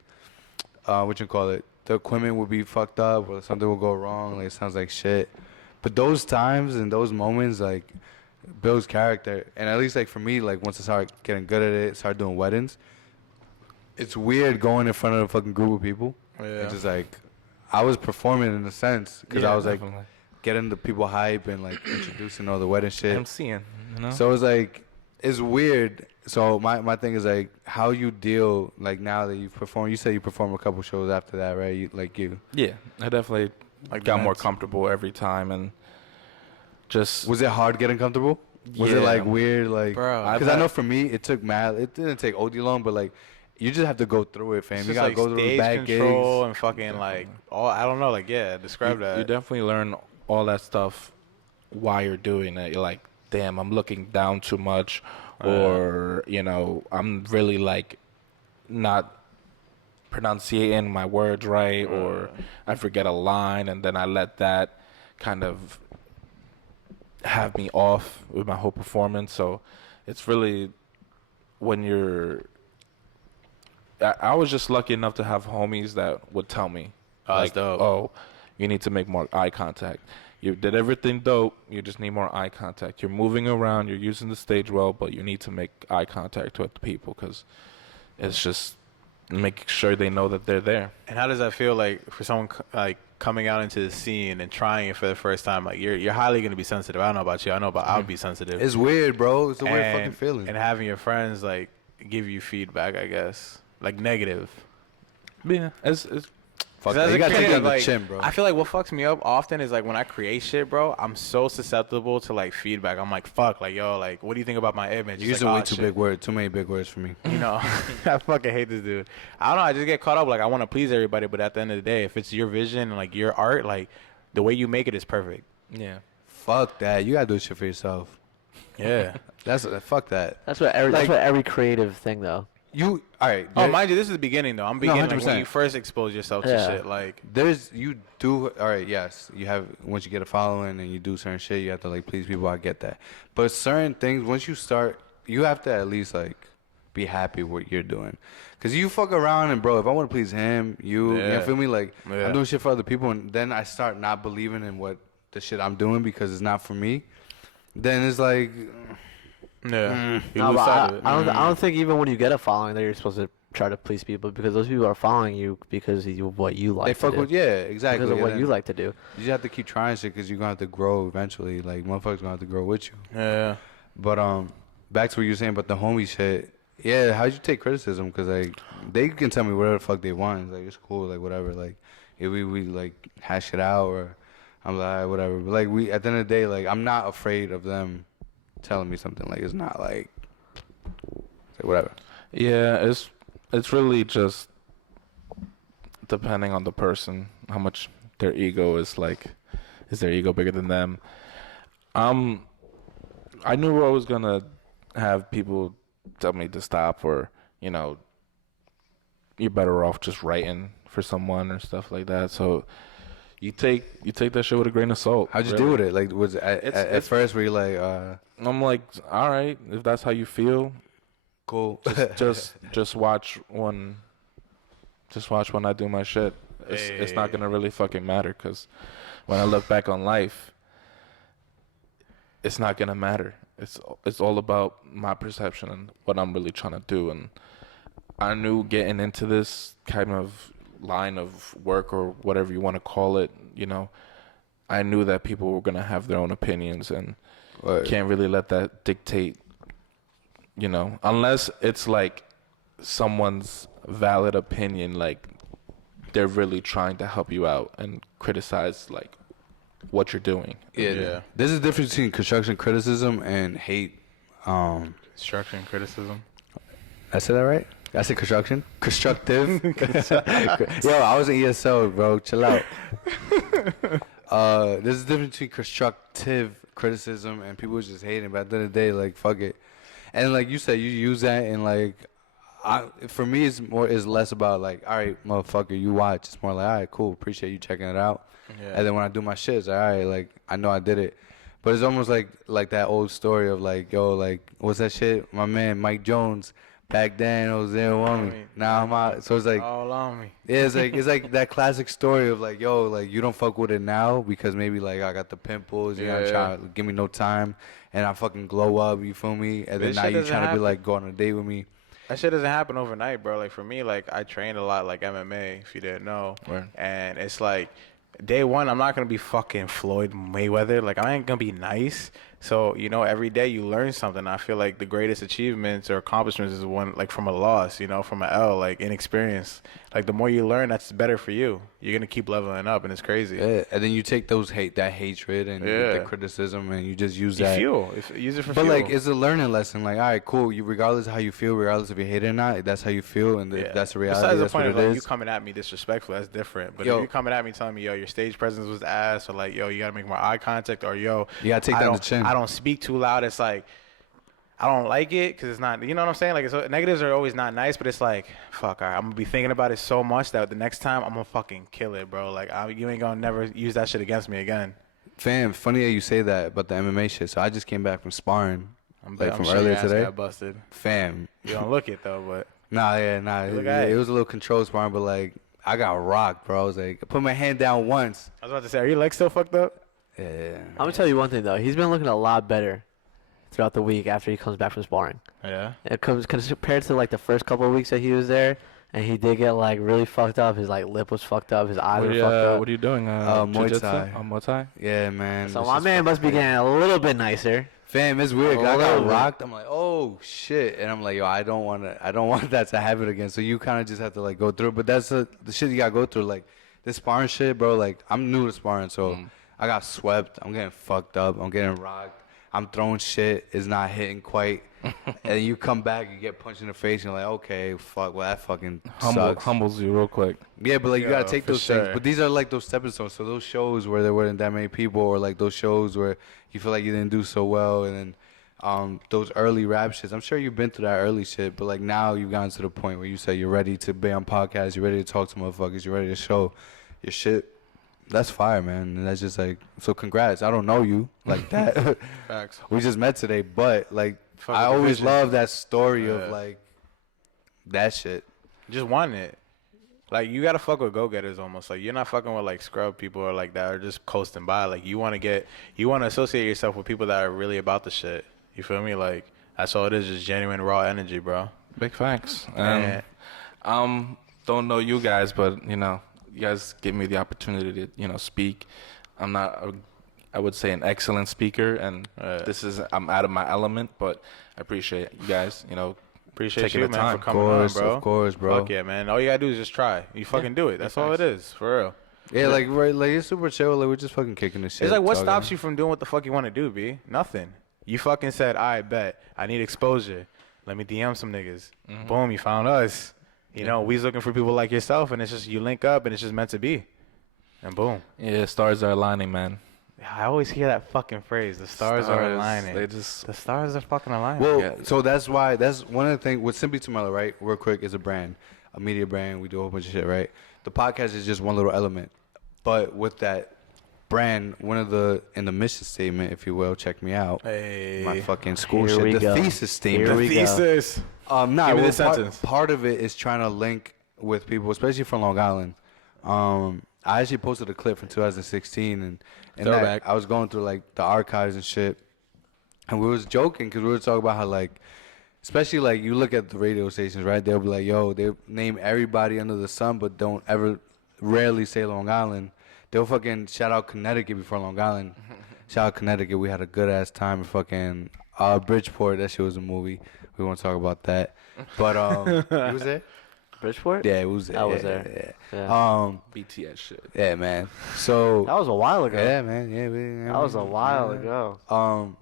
what you call it? The equipment would be fucked up or something will go wrong. Like it sounds like shit. But those times and those moments like builds character. And at least like for me, like once I started getting good at it, started doing weddings, it's weird going in front of a fucking group of people. Yeah. It's just like I was performing in a sense because I was like definitely. getting the people hype and like introducing all the wedding shit. I'm seeing, So it's like it's weird. So my thing is like how you deal like now that you've performed. You said you performed a couple shows after that, right? Yeah, I definitely Like got more events. comfortable every time, and just Was it hard getting comfortable? Was it Yeah. like weird, like? Bro, Because I know for me it took mad. It didn't take OD long, but like you just have to go through it, fam. It's You just gotta like go through the stage bad control gigs. and fucking like all. I don't know, like describe that. you definitely learn all that stuff while you're doing it. You're like, damn, I'm looking down too much, or I'm really like not pronunciating my words right, or I forget a line, and then I let that kind of have me off with my whole performance. So it's really when you're I was just lucky enough to have homies that would tell me, Oh, that's dope. oh, you need to make more eye contact. You did everything dope. You just need more eye contact. You're moving around. You're using the stage well, but you need to make eye contact with the people because it's just making sure they know that they're there. And how does that feel like for someone like coming out into the scene and trying it for the first time? Like you're highly gonna be sensitive. I don't know about you. I know about I would be sensitive. It's weird, bro. It's a weird fucking feeling. And having your friends like give you feedback, I guess, like negative. Yeah, it's Fuck As that. a You gotta take kid, it on the like, chin, bro. I feel like what fucks me up often is like when I create shit, bro. I'm so susceptible to like feedback. I'm like, fuck, like yo, like what do you think about my image? You're It's using like, way oh, too shit. big words. Too many big words for me. You know, I fucking hate this dude. I don't know. I just get caught up. Like I want to please everybody, but at the end of the day, if it's your vision and like your art, like the way you make it is perfect. Yeah. Fuck that. You gotta do shit for yourself. Yeah. That's fuck that. That's what every creative thing though. You all right? Oh, mind you, this is the beginning though. I'm beginning like, when 100%. you first expose yourself to Yeah. shit. Like There's you do all right. Yes, you have once you get a following and you do certain shit, you have to like please people. I get that, but certain things once you start, you have to at least like be happy with what you're doing. Cause you fuck around and bro, if I want to please him, you Yeah. feel me? Like Yeah. I'm doing shit for other people, and then I start not believing in what the shit I'm doing because it's not for me. Then it's like, yeah, you No, lose but sight of it. I don't think even when you get a following that you're supposed to try to please people because those people are following you because of what you like they to fuck do. with exactly Because of and what then you like to do. You just have to keep trying shit because you're gonna have to grow eventually. Like motherfuckers gonna have to grow with you. Yeah. But back to what you were saying about the homie shit. Yeah, how'd you take criticism? Cause like they can tell me whatever the fuck they want. It's like it's cool, like whatever. Like if we like hash it out or I'm like alright, whatever. But like we at the end of the day, like I'm not afraid of them telling me something. Like it's not like whatever. Yeah, it's really just depending on the person, how much their ego is like. Is their ego bigger than them? I knew I was gonna have people tell me to stop, or you know, you're better off just writing for someone or stuff like that. So you take that shit with a grain of salt. How'd you really. deal with it? Like was at It's- first were you like I'm like, all right, if that's how you feel, cool? just watch when I do my shit. It's not gonna really fucking matter, because when I look back on life, it's not gonna matter. It's all about my perception and what I'm really trying to do. And I knew getting into this kind of line of work or whatever you want to call it, you know, I knew that people were gonna have their own opinions, and can't really let that dictate, you know, unless it's like someone's valid opinion, like they're really trying to help you out and criticize like what you're doing. Yeah. There's a difference between construction criticism and hate. Structure and criticism. I said that right? I said construction? Constructive. Yo, I was in ESO, bro. Chill out. There's a difference between constructive criticism and people just hating. But at the end of the day, like, fuck it. And like you said, you use that and like, for me, it's less about like, all right, motherfucker, you watch. It's more like, all right, cool, appreciate you checking it out. Yeah. And then when I do my shit, it's like, all right, like I know I did it. But it's almost like that old story of like, yo, like what's that shit? My man Mike Jones back then was there on me. Now I'm out. So it's like, All on me. yeah, it's like that classic story of like, yo, like you don't fuck with it now because maybe like I got the pimples, you're not trying to give me no time, and I fucking glow up. You feel me? And then This now shit you doesn't trying to be happen. like go on a date with me. That shit doesn't happen overnight, bro. Like for me, like I trained a lot, like MMA, if you didn't know. Right. And it's like day one, I'm not gonna be fucking Floyd Mayweather. Like I ain't gonna be nice. So you know, every day you learn something. I feel like the greatest achievements or accomplishments is one like from a loss, you know, from an L, like inexperience. Like the more you learn, that's better for you. You're gonna keep leveling up, and it's crazy. Yeah, and then you take that hatred and the criticism, and you just use that. Use it for But fuel. like, it's a learning lesson. Like, all right, cool. You, regardless of how you feel, regardless if you hate it or not, that's how you feel, and if that's the reality. Besides the That's point what of it like, you is. coming at me disrespectful, that's different. But Yo. if you coming at me telling me, yo, your stage presence was ass, or like, yo, you gotta make more eye contact, or yo, You gotta take I down don't- the chin. I don't speak too loud. It's like I don't like it because it's not. You know what I'm saying? Like, negatives are always not nice, but it's like, fuck, all right, I'm gonna be thinking about it so much that the next time I'm gonna fucking kill it, bro. Like, you ain't gonna never use that shit against me again. Fam, funny that you say that about the MMA shit. So I just came back from sparring, I'm from sure earlier your ass today. got busted. Fam, You don't look it though, but nah. Look It, at it it. was a little controlled sparring, but like I got rocked, bro. I was like, I put my hand down once. I was about to say, are your legs still fucked up? Yeah. I'm gonna tell you one thing though. He's been looking a lot better throughout the week after he comes back from sparring. Yeah. It comes compared to like the first couple of weeks that he was there, and he did get like really fucked up. His like lip was fucked up. His eyes were fucked up. What are you doing? Muay jiu-jitsu? Thai. Muay Thai? Yeah, man. So this my is man fucking must be crazy. getting a little bit nicer. Fam, it's weird. 'Cause I A got little bit. rocked. I'm like, oh shit, and I'm like, yo, I don't want that to happen again. So you kind of just have to like go through. But that's the shit you gotta go through. Like, this sparring shit, bro. Like I'm new to sparring, so I got swept. I'm getting fucked up. I'm getting rocked. I'm throwing shit. It's not hitting quite. And you come back, you get punched in the face, and you're like, okay, fuck, well that fucking sucks. Humbles you real quick. Yeah, but like you gotta take for those things. But these are like those stepping stones. So those shows where there weren't that many people, or like those shows where you feel like you didn't do so well, and then those early rap shits. I'm sure you've been through that early shit, but like now you've gotten to the point where you say you're ready to be on podcasts, you're ready to talk to motherfuckers, you're ready to show your shit. That's fire, man. And that's just like, so congrats. I don't know you like that. Facts. We just met today, but like Fuck I with the always vision. love that story of like that shit. Just wanting it. Like, you gotta fuck with go-getters almost. Like, you're not fucking with, like, scrub people or, like, that are just coasting by. Like, you want to associate yourself with people that are really about the shit. You feel me? Like, that's all it is, just genuine, raw energy, bro. Big facts. And Don't know you guys, but, you know, you guys give me the opportunity to, you know, speak. I'm not, I would say, an excellent speaker, and I'm out of my element, but I appreciate you guys, you know, appreciate taking you, the man, time. for coming on, bro. Of course, bro. Fuck yeah, man. All you gotta do is just try. You fucking do it. That's all it is, for real. Yeah, like like it's super chill. Like we're just fucking kicking this shit. It's like, what talking. stops you from doing what the fuck you want to do, B? Nothing. You fucking said, I bet. I need exposure. Let me DM some niggas. Boom, you found us. You know, we's looking for people like yourself, and it's just, you link up, and it's just meant to be. And boom. Yeah, stars are aligning, man. I always hear that fucking phrase. The stars are aligning. They just, The stars are fucking aligning. Well, so that's why, that's one of the things with Simply Tomorrow, right? Real quick, is a brand, a media brand. We do a whole bunch of shit, right? The podcast is just one little element. But with that brand, one of the, in the mission statement, if you will, check me out. Hey. My fucking school Here shit. we The go. thesis statement. Here we go. Thesis. Nah, Give me well, the sentence. part of it is trying to link with people, especially from Long Island. I actually posted a clip from 2016, and Throwback. I was going through like the archives and shit, and we was joking because we were talking about how like, especially like you look at the radio stations, right? They'll be like, yo, they name everybody under the sun, but don't ever, rarely say Long Island. They'll fucking shout out Connecticut before Long Island. Shout out Connecticut. We had a good ass time in fucking Bridgeport. That shit was a movie. We won't talk about that. But you was there? Bridgeport? Yeah, it was there. I was Yeah, there. Yeah. Yeah. BTS shit. Yeah, man. So That was a while ago. yeah, man. Yeah, That was a while ago.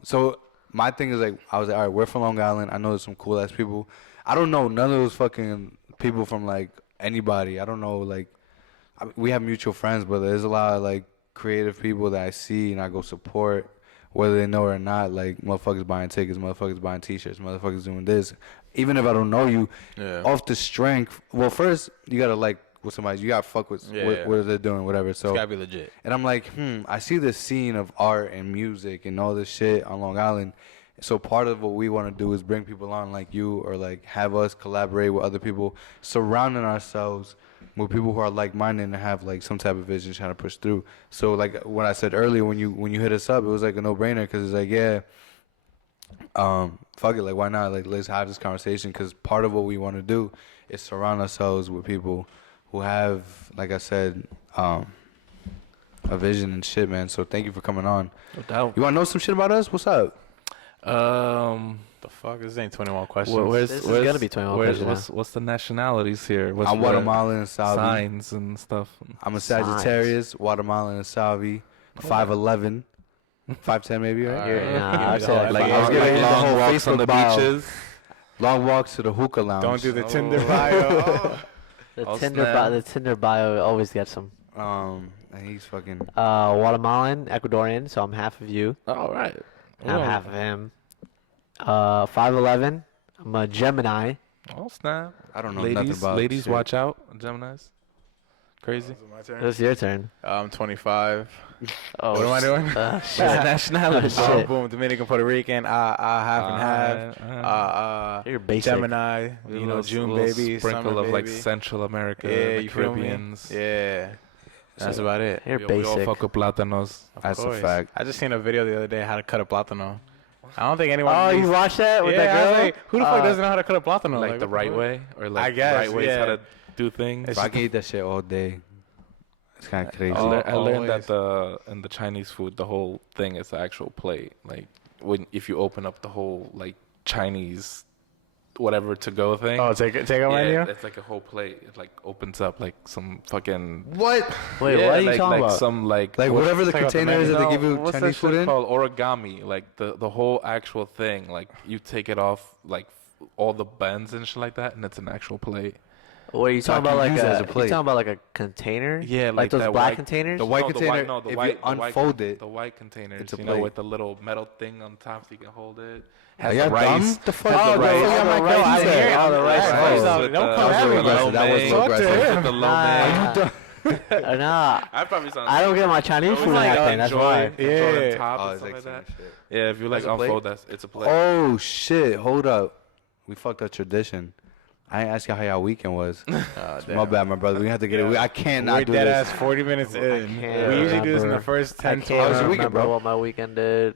So my thing is like, I was like, all right, we're from Long Island. I know there's some cool ass people. I don't know none of those fucking people from like anybody. I don't know, like, we have mutual friends, but there's a lot of like creative people that I see and I go support, whether they know it or not. Like, motherfuckers buying tickets, motherfuckers buying t-shirts, motherfuckers doing this. Even if I don't know you, off the strength. Well, first you gotta like with somebody. You gotta fuck with what they're doing, whatever. So It's gotta be legit. and I'm like, I see this scene of art and music and all this shit on Long Island. So part of what we want to do is bring people on like you, or like have us collaborate with other people, surrounding ourselves with people who are like-minded and have like some type of vision trying to push through. So like what I said earlier, when you hit us up, it was like a no-brainer because it's like, yeah, fuck it, like why not? Like let's have this conversation, because part of what we want to do is surround ourselves with people who have, like I said, a vision and shit, man. So thank you for coming on. No doubt. You want to know some shit about us? What's up? The fuck? This ain't 21 questions. Where's, This is gonna be 21 questions what's the nationalities here? What's I'm what Guatemalan and Salvi. signs and stuff? I'm a Signs. Sagittarius, Guatemalan and Salvi, 5'11", 5'10" maybe, right? Nah, I'd say like Like, five. I was giving him the long whole walks on Facebook the bio. beaches. Long walks to the hookah lounge. Don't do the Tinder bio. The I'll Tinder snap. the Tinder bio always gets them. And he's fucking. Guatemalan, Ecuadorian, so I'm half of you. All right. And I'm half of him. 5'11". I'm a Gemini. Oh snap! I don't know nothing about. Ladies, shit. watch out, Geminis. Crazy. My turn. It's your turn. I'm 25. Oh, What am I doing? Shit. Nationality. Oh, shit. Boom. Dominican, Puerto Rican. Half and half. You're basic. Gemini. You know, June baby. Sprinkle Summer of like baby. Central America, Yeah, the you feel me? Caribbeans. Yeah. That's about it. You're We all basic. fuck with plátanos. Of That's a course. fact. I just seen a video the other day how to cut a plátano. I don't think anyone. Oh, you watched that with yeah, that I was girl? like, who the fuck doesn't know how to cut a plátano? Like the what right fuck? way, or like I guess, right ways how yeah. to do things. It's I can eat that shit all day. It's kind of crazy. I learned always. that in the Chinese food, the whole thing is the actual plate. Like if you open up the whole like Chinese whatever to go thing. Oh, take on yeah, menu. it's like a whole plate. It like opens up like some fucking. What? Wait, yeah, what are you like, talking like about? some like Whatever the Talk about the container is that they No, give you what's Chinese that food shit in? called? Origami. Like the whole actual thing. Like you take it off like all the buns and shit like that, and it's an actual plate. What are you So I talking about? can Like use it as a you plate. talking about like a container? Yeah, like like those that black white- containers. The white No, container. no, the if white, you unfold the it, white containers, it's a you know, plate. with the little metal thing on top so you can hold it. Are Has y'all the rice. dumb? The fuck? Has the rice. I'm like, rice no, I is didn't hear there. it. Oh, the rice Rice is is there. out. Don't That come was at a me. little aggressive. That was a little Talk to aggressive. him. With the low man. Nah, I probably sound. I don't get my Chinese food in like, that thing. That's why. Yeah. Top Oh, and it's stuff like excellent that. shit. Yeah, if you like That's a plate? unfold, it's a plate. Oh shit! Hold up, we fucked up tradition. I ain't ask you how y'all weekend was. My bad, my brother. We have to get it. I can't We're not do dead this. ass 40 minutes in. can't We usually do this in the remember. first I 10, can't 12. was your weekend, remember bro? what my weekend did.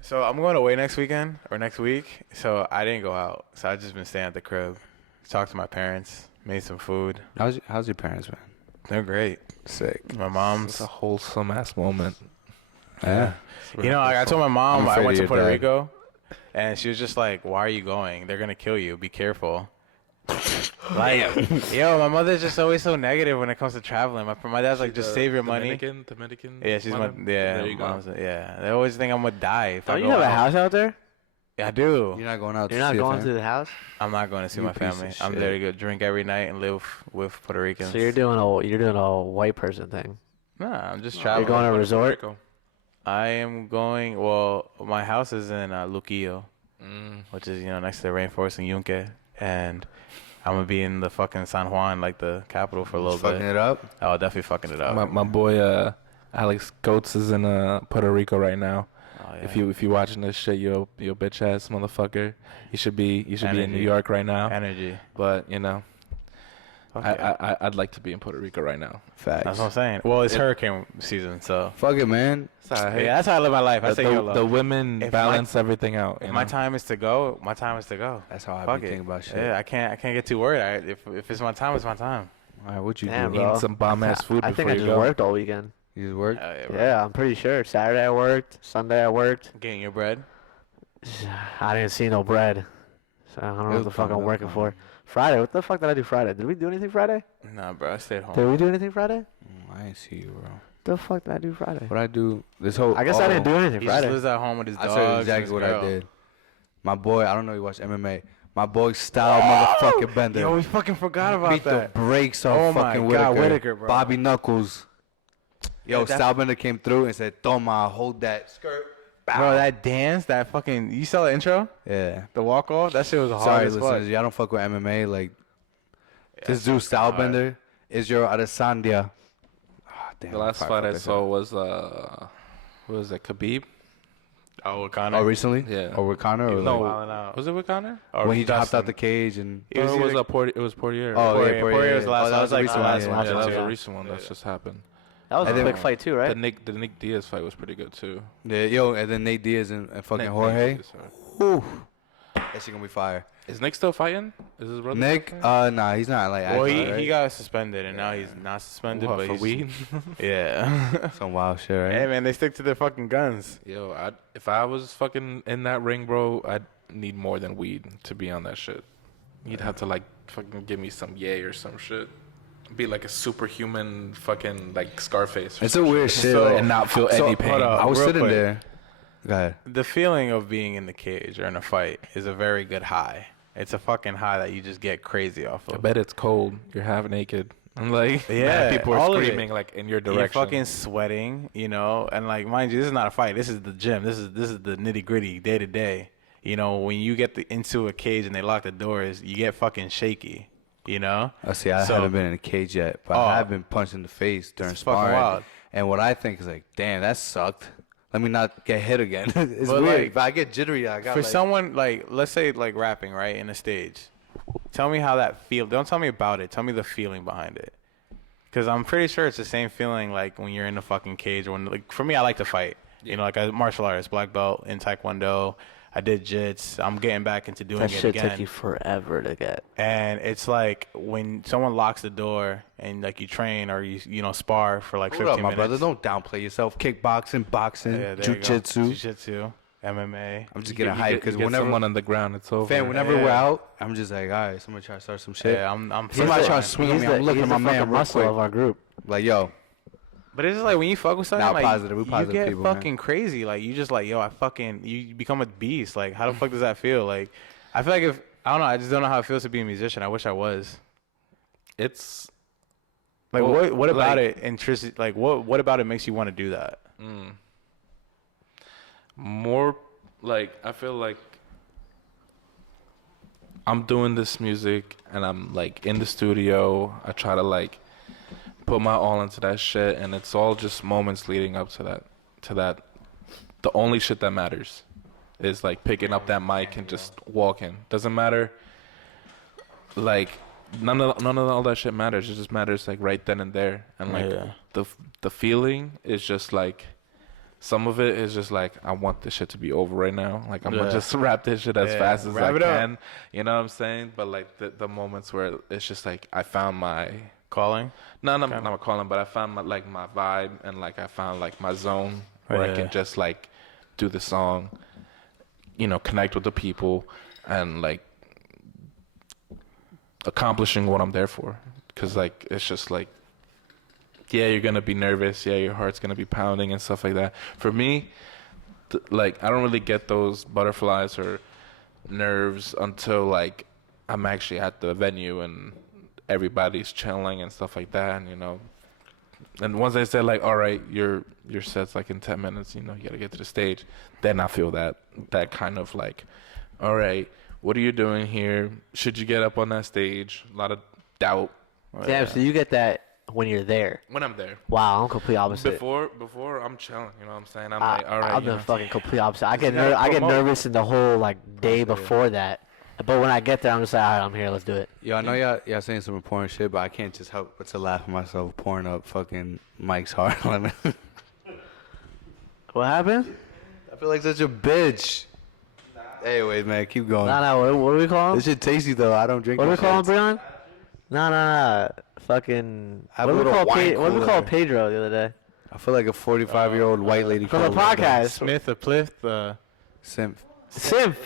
So I'm going away next weekend or next week. So I didn't go out. So I just been staying at the crib. Talked to my parents. Made some food. How's your parents, man? They're great. Sick. My It's mom's. a wholesome ass moment. Yeah. You know, I told my mom I'm I afraid went of to your Puerto dad. Rico, and she was just like, "Why are you going? They're gonna kill you. Be careful." Like, yo, my mother's just always so negative when it comes to traveling. My dad's like, "Just save your money." Dominican. Yeah, she's my mother? yeah. There you go. Mom's, yeah, they always think I'm gonna die if I Don't go you have a out. house out there? Yeah, I do. You're not going out. You're to not see a going fam? to the house. I'm not going to see You my piece of family. I'm shit. there to go drink every night and live with Puerto Ricans. So you're doing a white person thing. Nah, I'm just You're traveling. going to a resort. I am going. Well, my house is in Luquillo, Mm. which is next to the rainforest in Yunque, and I'm gonna be in the fucking San Juan, like the capital, for a little Fucking bit. it up. Oh, definitely fucking it up. My boy Alex Goetz is in Puerto Rico right now. Oh, yeah. If you watching this shit, you bitch ass motherfucker. You should be in New Energy. York right now. Energy. But Fuck yeah. I'd like to be in Puerto Rico right now. Facts. That's what I'm saying. Well, it's hurricane season, so Fuck it, man. yeah, that's how I live my life. I say YOLO. The women If balance everything out. If you my know? time is to go, my time is to go. That's how I Fuck be it. thinking about shit. Yeah, I can't get too worried. If it's my time, it's my time. All right, what you Damn, do? bro. Eating some bomb ass food I before think I you just go. worked all weekend. You just work? Hell yeah, bro. Yeah, I'm pretty sure. Saturday I worked. Sunday I worked. Getting your bread. I didn't see no bread. So I don't know what the fuck I'm working for. Friday, what the fuck did I do Friday? Did we do anything Friday? Nah, bro, I stayed home. Did we do anything Friday? I ain't see you, bro. The fuck did I do Friday? What I do this whole? I guess I didn't do anything He just Friday. lives at home with his I dogs. said and exactly his what girl. I did. My boy, I don't know. You watch MMA. My boy, Style motherfucking Bender. Yo, we fucking forgot about beat that. the brakes off Oh my fucking God, Whitaker. Whitaker, bro. Bobby Knuckles. Yo, Yeah, that's- Style Bender came through and said, "Toma, hold that skirt." Bro, that dance, that fucking. You saw the intro? Yeah. The walk off? That shit was hard Sorry, as fuck. listeners. Y'all don't fuck with MMA. Like, this dude, Style Bender, is your Adesanya. Oh, damn, The last I fight I fucked saw was what was it, Khabib? Oh, with that Connor? up. Oh, recently? Yeah. Or with Connor? Or No. like, Wilding out. Was it with Connor? Or when he hopped Dustin. out the cage and. It was Or was either- it was Poirier? Oh, Poirier. yeah, Poirier was the last. Oh, That was like recent the one, last yeah. one. Yeah, that was too. a recent one that's just happened. That was And a then- quick fight too, right? The Nick Diaz fight was pretty good too. Yeah, yo, and then Nate Diaz and fucking Nick Jorge. Diaz, sorry. Whew. That shit gonna be fire. Is Nick still fighting? Is his brother? Nick, still fighting? nah, he's not like Well, acting, he right? got suspended, and now he's not suspended, What, but for he's weed? Yeah. Some wild shit, right? Hey man, they stick to their fucking guns. Yo, if I was fucking in that ring, bro, I'd need more than weed to be on that shit. You'd have to like fucking give me some yay or some shit. Be like a superhuman fucking like Scarface. or It's a some weird shit. So- like, and not feel so, any pain. hold up. I was real sitting quick. there. Go ahead. The feeling of being in the cage or in a fight is a very good high. It's a fucking high that you just get crazy off I of. bet it's cold. You're half naked. I'm like, Yeah, mad people all are of it. screaming like in your You're direction. fucking sweating, and like mind you, this is not a fight. This is the gym. This is the nitty gritty, day to day. When you get into a cage and they lock the doors, you get fucking shaky. I see. I So- haven't been in a cage yet, but Oh. I have been punched in the face during It's fucking sparring. wild. And what I think is like, damn, that sucked. Let me not get hit again. It's But, weird. like, If I get jittery, I got For like, someone like, let's say like rapping, right, in a stage. Tell me how that feel. Don't tell me about it. Tell me the feeling behind it. Because I'm pretty sure it's the same feeling like when you're in a fucking cage. Or when, like, for me, I like to fight. Like a martial artist, black belt in Taekwondo. I did jits. I'm getting back into doing That it shit again. took you forever to get. And it's like when someone locks the door and like you train or you spar for like Hold 15 up, my minutes. brother. Don't downplay yourself. Kickboxing, boxing, Yeah, there you go. jujitsu. Jiu-jitsu. MMA. I'm just getting hyped because whenever someone on the ground, it's over. Fam, whenever we're out, I'm just like, all right, somebody try to start some shit. Yeah, I'm Somebody fine. try to swing on me. I'm looking at my man real muscle quick. of our group. Like, yo, But it's just like when you fuck with something, Nah, like positive. We you positive get people, man. fucking crazy. Like you just like, yo, you become a beast. Like how the fuck does that feel? Like I feel like I don't know, I just don't know how it feels to be a musician. I wish I was. It's Like well, what about like- it interests? Like what about it makes you want to do that? more like I feel like I'm doing this music and I'm like in the studio. I try to like put my all into that shit, and it's all just moments leading up to that. The only shit that matters is like picking up that mic and just walking. Doesn't matter. Like none of all that shit matters. It just matters like right then and there. And like the feeling is just like, some of it is just like, I want this shit to be over right now. Like I'm gonna just rap this shit as fast as I can. You know what I'm saying? But like the moments where it's just like I found my Calling? no, not my calling, but I found my vibe, and like I found like my zone where I can just like do the song, you know, connect with the people, and like accomplishing what I'm there for. Cause like it's just like, yeah, you're gonna be nervous, yeah, your heart's gonna be pounding and stuff like that. For me, like I don't really get those butterflies or nerves until like I'm actually at the venue and everybody's chilling and stuff like that, and you know, and once they said like, all right, your set's like in 10 minutes, you know, you gotta get to the stage, then I feel that kind of like, all right, what are you doing here? Should you get up on that stage? A lot of doubt. Damn, so you get that when you're there. When I'm there. Wow, I'm complete opposite. Before I'm chilling, you know what I'm saying? I'm like, all right. I'm the fucking complete opposite. I get nervous in the whole like day before that. But when I get there, I'm just like, all right, I'm here. Let's do it. yo, I know y'all saying some important shit, but I can't just help but to laugh at myself pouring up fucking Mike's Hard Lemon. What happened? I feel like such a bitch. Anyways, man, keep going. No. What do we call him? This shit tasty though. I don't drink. What do we that call him, shit. Brian? No. Fucking. Have What a do we little call wine What do we call cooler. Pedro the other day? I feel like a 45-year-old white lady From the calling me podcast. Smith, the Pliff, simp. Simp.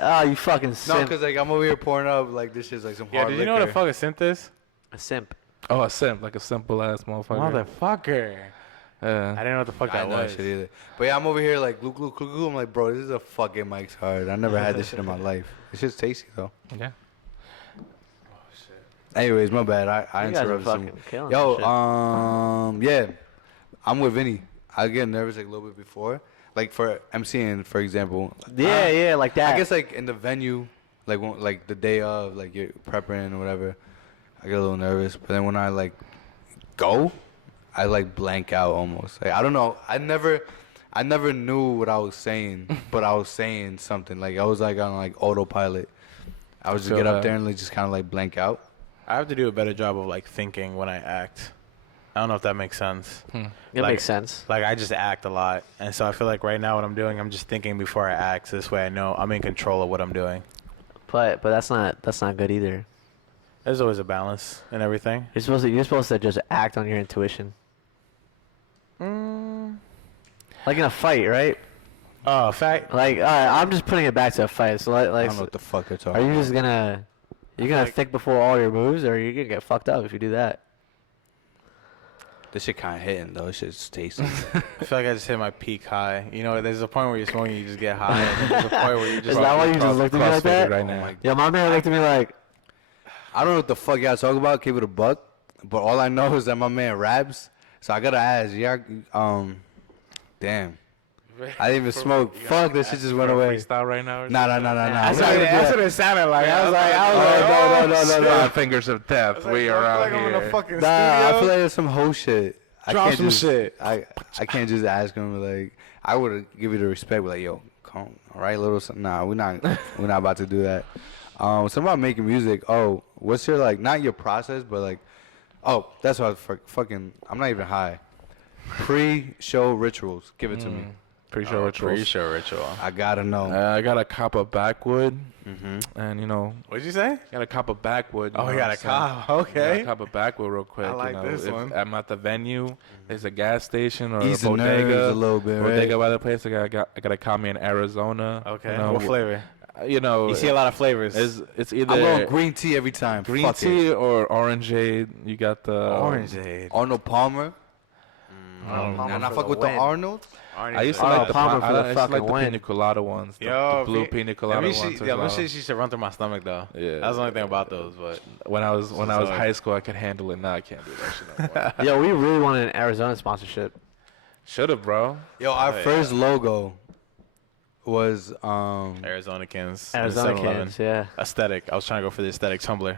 Oh, you fucking No, simp. cause like I'm over here pouring up like this shit's like some Yeah, hard did liquor. you know what the fuck a synth is? A simp. Oh, a simp, like a simple ass motherfucker. Motherfucker. I didn't know what the fuck I that know that was. shit either. But yeah, I'm over here like glue, glue, glue, glue. I'm like, bro, this is a fucking Mike's Hard. I never had this shit in my life. It's just tasty though. Yeah. Anyways, my bad. I You guys are interrupted some. fucking killing Yo, that shit. yeah, I'm with Vinny. I get nervous like a little bit before, like for MCing, for example. Yeah, like that. I guess like in the venue, like like the day of, like you're prepping or whatever, I get a little nervous. But then when I like go, I like blank out almost. Like I don't know. I never knew what I was saying, but I was saying something. Like I was like on like autopilot. I would just So, get up there and like just kind of like blank out. I have to do a better job of like thinking when I act. I don't know if that makes sense. It like- makes sense. Like I just act a lot, and so I feel like right now what I'm doing, I'm just thinking before I act. So this way I know I'm in control of what I'm doing. But that's not good either. There's always a balance and everything. You're supposed to just act on your intuition. Like in a fight, right? Oh, fact. Like, all right, I'm just putting it back to a fight. So I like, don't know what the fuck they're are talking you about. just gonna think before all your moves, or are you gonna get fucked up if you do that? This shit kind of hitting though. This shit's tasty. I feel like I just hit my peak high. You know, there's a point where you're smoking, you just get high. And there's a point where you just. Is that why you just looked at me like that? right Oh now. my- Yeah, my man looked at me like, I don't know what the fuck y'all talking about. Keep it a buck. But all I know is that my man raps. So I gotta ask, yeah, damn. I didn't even smoke. Fuck, this shit just went away. Freestyle right now. Or Nah. That's That's what it sounded like. I was like, no. Five fingers of death. We are out here. fucking Nah, I feel like it's some whole shit. I Drop can't some just, shit. I can't just ask him like I would give you the respect, but like yo, come all right, little. Nah, we're not about to do that. Something about making music. Oh, what's your like? Not your process, but like, oh, that's what fucking. I'm not even high. Pre-show rituals. Give it to me. Pre-show rituals. Pre-show ritual. I gotta know. I got a cop of backwood, Mm-hmm. and you know, What'd you say? got a cop of backwood. Oh, you know got a what I'm saying? cop. Got Okay. a cop of backwood real quick. I like you know, this if one. I'm at the venue. There's a gas station or Ease a the nerves bodega. a little bit, right? Bodega by the place. I got a cop me in Arizona. Okay. You know, What flavor? You know, You see a lot of flavors. it's either I'm going green tea every time. green Fuck tea it. or orangeade. You got the Orangeade. Arnold Palmer. Palmer And I for fuck the with the win. Arnold. I used to Arnold like the Palmer for the I used to like fucking the win. pina colada ones. Yo, The blue pina colada ones. as Yeah, well. she should run through my stomach though. Yeah. That's the only thing about those. But When I was So- high school, I could handle it. Now I can't do that shit no more. Yo, we really wanted an Arizona sponsorship. Should have, bro. Yo, our Oh, yeah. first logo was Arizona cans. Arizona 7-Eleven. cans, yeah. Aesthetic. I was trying to go for the aesthetic Tumblr.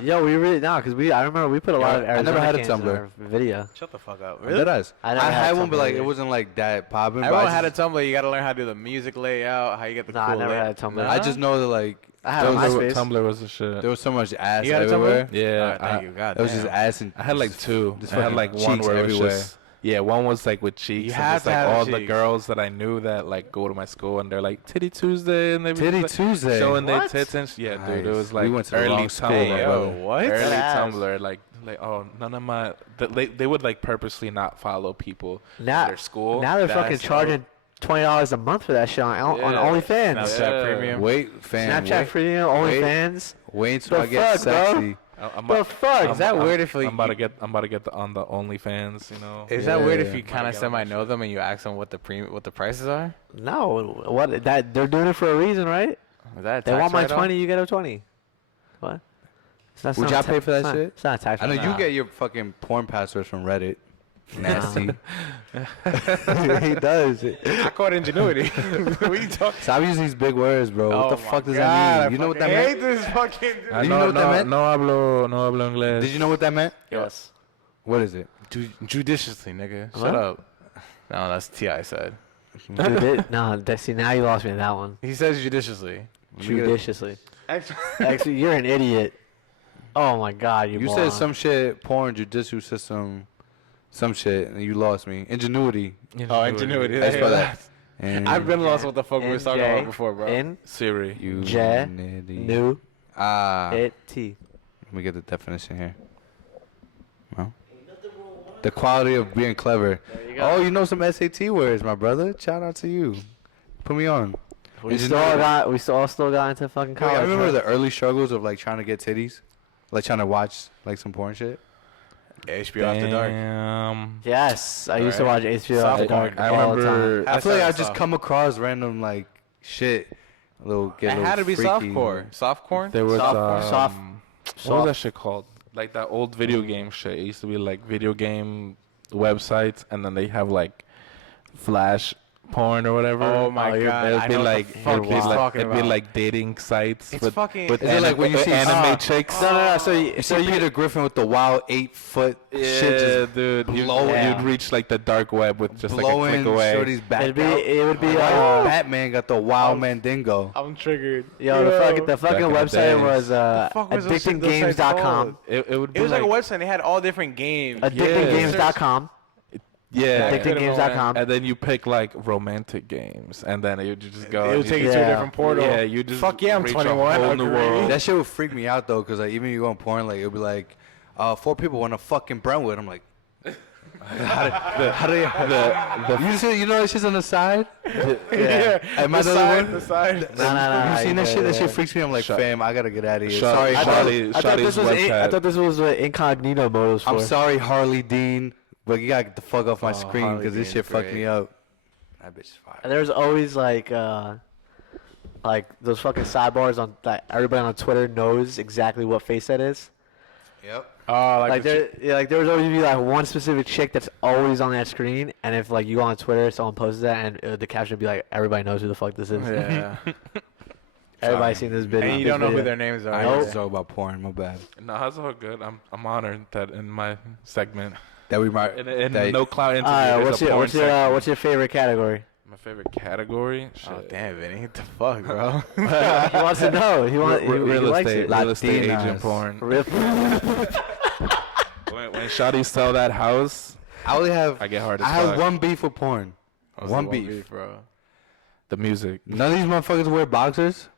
Yo, we really because I remember we put a lot of I Arizona never had a cans in Tumblr. our video. Shut the fuck up. Did I? I never I had had one, but Tumblr like either. it wasn't like that popping. but Everyone I had a just, Tumblr. You got to learn how to do the music layout, how you get the Nah, I cool never lay- had a Tumblr. I just know that like I had a MySpace. Tumblr was the shit. there was so much ass You got a everywhere. Tumblr? Yeah, Alright, thank you. God It was just damn. ass and I had like two. just I had fucking like one cheeks where it was everywhere. just one was like with cheeks. You and had it's to like have all cheeks. the girls that I knew that like go to my school and they're like Titty Tuesday and they be Titty just, Tuesday. showing their What? tits and yeah, dude, it Nice. was We like went to the early wrong school, Tumblr, my Yo, brother. what? early Ass. Tumblr, like oh none of my they would like purposely not follow people Now, at their school. now they're that fucking I saw. charging $20 a month for that shit on Yeah. OnlyFans. Snapchat Yeah. Premium. Wait, fam. Snapchat wait, Premium, wait. OnlyFans. Wait until The I get fuck, bro? sexy. I'm The fuck? Is that weird if, like, I'm about to get on the OnlyFans, you know? Is that weird Yeah. if you kind of semi know them and you ask them what the prices are? No, what that they're doing it for a reason, right? Is that a They tax want my write-off? 20, you get a 20. What? It's Would not y'all ta- pay for that it's not- shit? It's not a tax. I know write-off. you get your fucking porn passwords from Reddit. Nasty. he does. I call it ingenuity. What are you talking? Stop using these big words, bro. What the Oh my fuck does God, that I mean? You know what that fucking meant? hate this fucking. I you know what that meant? No hablo inglés. Did you know what that meant? Yes. What is it? Judiciously, nigga. Shut What? up. No, that's T.I. said. No, see, now you lost me in that one. He says judiciously. Judiciously. Actually, Actually, you're an idiot. Oh my god, you You moron. said some shit, porn judicial system, some shit, and you lost me. Ingenuity. oh, ingenuity. That's There for you that. go. And I've been lost what the fuck we were talking about before, bro. In Siri. J- Unity. new Ah. it T. Let me get the definition here. Well, the quality of being clever. you go. Oh, you know some SAT words, my brother. Shout out to you. Put me on. We still got into fucking Yo, college. I remember huh? the early struggles of like trying to get titties, like trying to watch like some porn shit. HBO After Dark. Damn. Yes, I used to watch Alright. HBO Soft After Dark I all the remember- time. I feel like I Soft. just come across random like shit. Get a It little had to be freaky. softcore. Softcore? There was Soft- what was that shit called? Like that old video game shit. It used to be like video game websites, and then they have like flash porn or whatever. Oh my you're- god. It'd I be know what like the fuck it'd be he's like- talking it'd about. be like dating sites It's with fucking. Is it like when you see anime chicks? No. So You see Peter Griffin with the wild 8-foot shit just dude. blowing- Yeah. You'd reach like the dark web with just like a blowing click away. shorty's back it'd be out. it would be Batman got the wild Mandingo. I'm triggered. yo the fucking Back in the website days. was fuck was those shit- those sites addictinggames.com. It would be It was like a website. They had all different games. Addictinggames.com. yeah. Addictinggames.com. And then you pick like romantic games, and then it would just go. It and would you take you just- to a Yeah. different portal. Yeah, you just Fuck yeah, I'm reach a 21. whole new Agree. world. That shit would freak me out though, cause like even you go on porn, like it'll be like, 4 people want to fucking Brentwood. I'm like, how do you know that shit's on the side? Yeah. Am I the the side, one? the side. No. You seen that shit? That yeah. shit freaks me. I'm like, Shut- fam, I gotta get out of here. Shut- Sorry, I Harley. thought- I thought this was what incognito mode was for. I'm sorry, Harley Dean, but you gotta get the fuck off my Oh, screen Harley because this Dean's shit fucked great. me up. That bitch is fire. There's always like those fucking sidebars on that everybody on Twitter knows exactly what face that is. Yep. Oh, Like there was always be like one specific chick that's always on that screen, and if like you go on Twitter, someone posts that, and the caption would be like, "Everybody knows who the fuck this is. Yeah. Everybody's seen this video." And you don't know who their names are. I Nope. just talk about porn. My bad. No, that's all good. I'm honored that in my segment, That we might. in that- No Clout interview, Alright, there's a porn section. what's your favorite category? My favorite category? Shit. Oh damn, Vinny, what the fuck, bro? He wants to know. He Real likes estate, it. real estate Latinas. agent porn. Real- When shawty sell that house, I only have. I get hard as I have fuck. one beef with porn. What's One the beef. bro. The music. None of these motherfuckers wear boxers.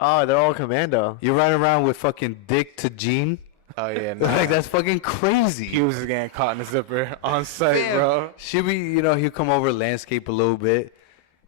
Oh, they're all commando. You're running around with fucking dick to jean. Oh yeah, nah. Like that's fucking crazy. Hughes is getting caught in the zipper on site, bro. She be, he'll come over landscape a little bit,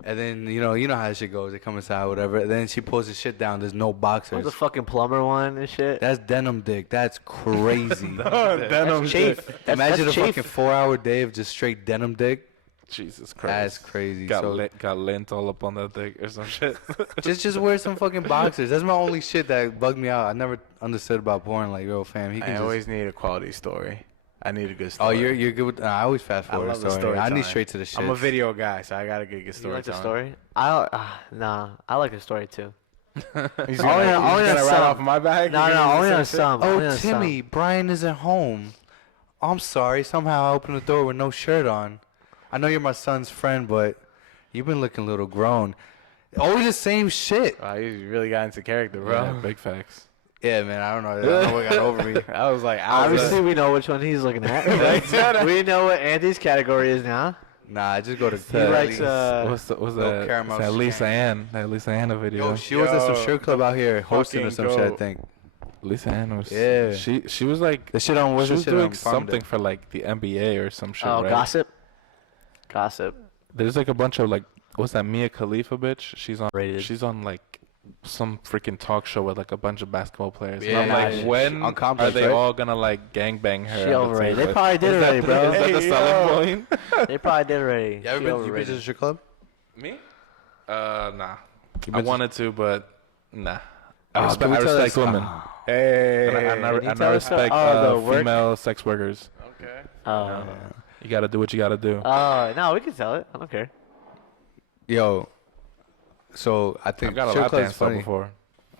and then you know how that shit goes. They come inside, whatever. And then she pulls his shit down. There's no boxers. What's the fucking plumber one and shit? That's denim dick. That's crazy. Denim That's chafe. Imagine that's a chafe. fucking 4-hour day of just straight denim dick. Jesus Christ. That's crazy. Got, So got lint all up on that dick or some shit. just wear some fucking boxers. That's my only shit that bugged me out. I never understood about porn. Like, yo, fam, he can I just. always need a quality story. I need a good Oh, story. you're good with. I always fast I forward love the story. story I need time. straight to the shit. I'm a video guy, so I gotta get a good You story. like the telling. story? Nah, I like the story too. He's Only gonna, on he's gonna some. ride off my bag. No, He's no, gonna only do on shit? some. only Oh, on some. Timmy, Brian isn't home. I'm sorry. Somehow I opened the door with no shirt on. I know you're my son's friend, but you've been looking a little grown. Always the same shit. Wow, you really got into character, bro. Yeah, big facts. Yeah, man. I don't know. I don't know what got over me. I was like, Obviously, we know which one he's looking at. We know what Andy's category is now. Nah, I just go to. He likes What's little that? caramel That Lisa skank. Ann. That Lisa Anna video. Yo, she was at some Yo, shirt club out here hosting or fucking some shit. I goat. think. Lisa Ann was. Yeah. She was like. The shit on She what's the was shit doing on Farmville? something for like the NBA or some shit, Oh, right? gossip. There's like a bunch of like, what's that Mia Khalifa bitch? She's on. Rated. She's on like some freaking talk show with like a bunch of basketball players. Yeah, and I'm like, yeah. when On Complex, are they right? all gonna like gangbang her? She on the overrated. They table? probably did Is that already, the- bro. Is that the Hey, selling point? They probably did already. You ever She been? You been to overrated. the strip club? Me? Nah. You I been to- wanted to, but nah. Oh, I can we respect, tell I respect us- women. Hey, And I Can you I tell us respect the work? female sex workers. okay. Oh. You gotta do what you gotta do. No, we can tell it. I don't care. Yo, so I think I've got a strip lap club's dance club funny. before.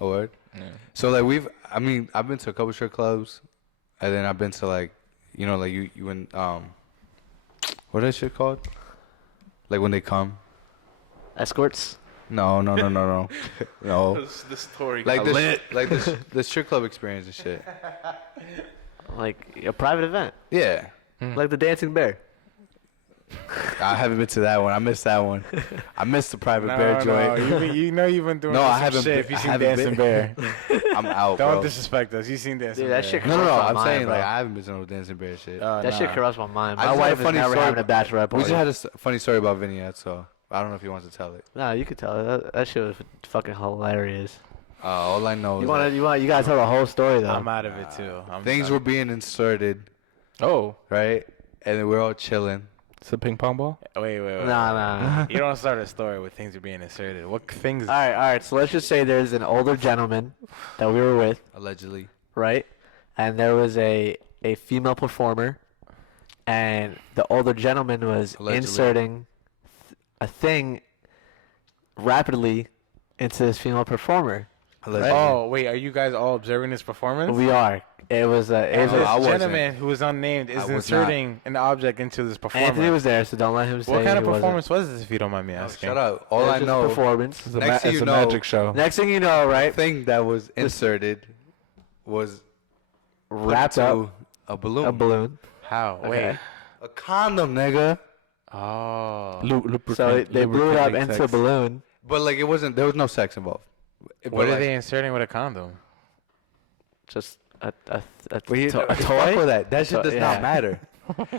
Oh, word? Yeah. So like I've been to a couple strip clubs, and then I've been to like, like you went what is that shit called? Like when they come? Escorts. No, no. No. The story Like got the strip club experience and shit. Like a private event. Yeah, Like the Dancing Bear. I haven't been to that one. I missed that one. I missed the private No, bear joint. you know you've been doing No, some I haven't shit been- if you I seen haven't Dancing been- Bear. I'm out, Don't bro. disrespect us. You seen Dancing Dude, Bear. that shit No, corrupts my I'm mind, saying bro. like I haven't been to no dancing bear shit. That shit corrupts my mind. I My just had a wife is funny never story- having a bachelorette We party. just had a funny story about Vinny, so I don't know if he wants to tell it. No, you could tell it. That shit was fucking hilarious. All I know is You gotta tell the whole story though. I'm out of it too. things were being inserted, Oh, right? And then we're all chilling. it's a ping pong ball. Wait. Nah. You don't start a story with things are being inserted. What things? All right. So let's just say there's an older gentleman that we were with, Allegedly. right? And there was a female performer, and the older gentleman was Allegedly. inserting a thing rapidly into this female performer. Allegedly. Oh wait, are you guys all observing this performance? We are. It was a. And No, I this wasn't. gentleman who is unnamed I is was inserting an object into this performance. Anthony was there, so don't let him say. What kind of he wasn't. performance was this, if you don't mind me Oh, asking? shut up. All It was I just know, performance. It's a, Next thing it's you a know- magic show. Next thing you know, right? thing that was inserted was Wrapped to up a balloon. a balloon. How? Okay. Wait. A condom, nigga. Oh. So they blew it up into a balloon. But like it wasn't. There was no sex involved. What are they inserting with a condom? Just a But you, a fuck toy. with that. That shit does Yeah. not matter.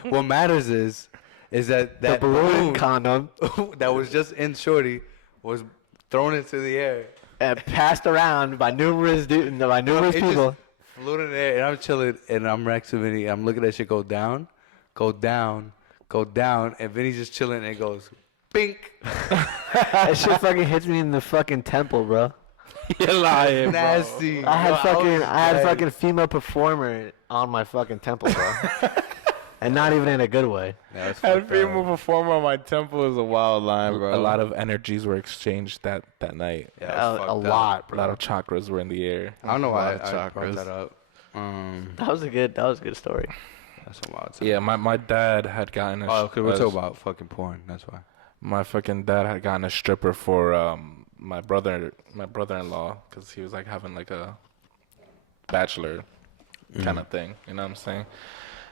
What matters is that The balloon balloon condom that was just in shorty was thrown into the air. and passed around by numerous It people. just flew in the air, and I'm chilling, and I'm next to Vinny. I'm looking at that shit go down, and Vinny's just chilling, and it goes, bink. That shit fucking hits me in the fucking temple, bro. You're lying, Nasty. I had Yo, I had was fucking female performer on my fucking temple, bro. And not even in a good way. Yeah, that's Had a fucked up. female performer on my temple is a wild line, bro. A lot of energies were exchanged that night. Yeah, that's A fucked up. lot, A lot bro. of chakras were in the air. I don't know why lot of I brought chakras. that up. That was a good story. That's a wild time. Yeah, my dad had gotten a. Oh, because we're a- talking about fucking porn. That's why. My fucking dad had gotten a stripper for my brother-in-law, because he was like having like a bachelor kind of thing. You know what I'm saying?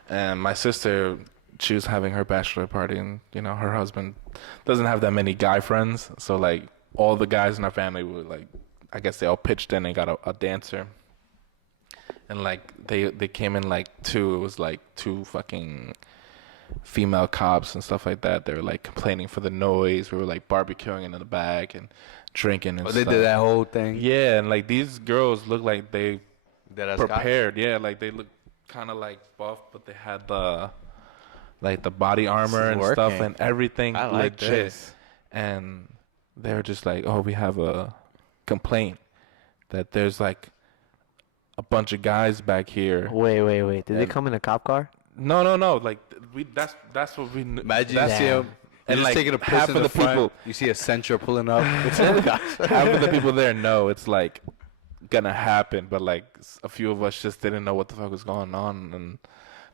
And my sister she was having her bachelor party, and you know her husband doesn't have that many guy friends, so like all the guys in our family were like, I guess they all pitched in and got a dancer, and like they came in like two. It was like two fucking female cops and stuff like that. They were like complaining for the noise. We were like barbecuing in the back and drinking and Oh, stuff. they did that whole thing. Yeah, and like these girls look like they That prepared. Yeah, like they look kind of like buff, but they had the like the body armor and stuff working. and everything I like legit. this. And they were just like, "Oh, we have a complaint that there's like a bunch of guys back here." Wait. Did they come in a cop car? No. Like we that's what we Imagine that's you see him. and And like taking a piss half in of the front, people you see a Sentra pulling up. half of the people there know it's like gonna happen, but like a few of us just didn't know what the fuck was going on, and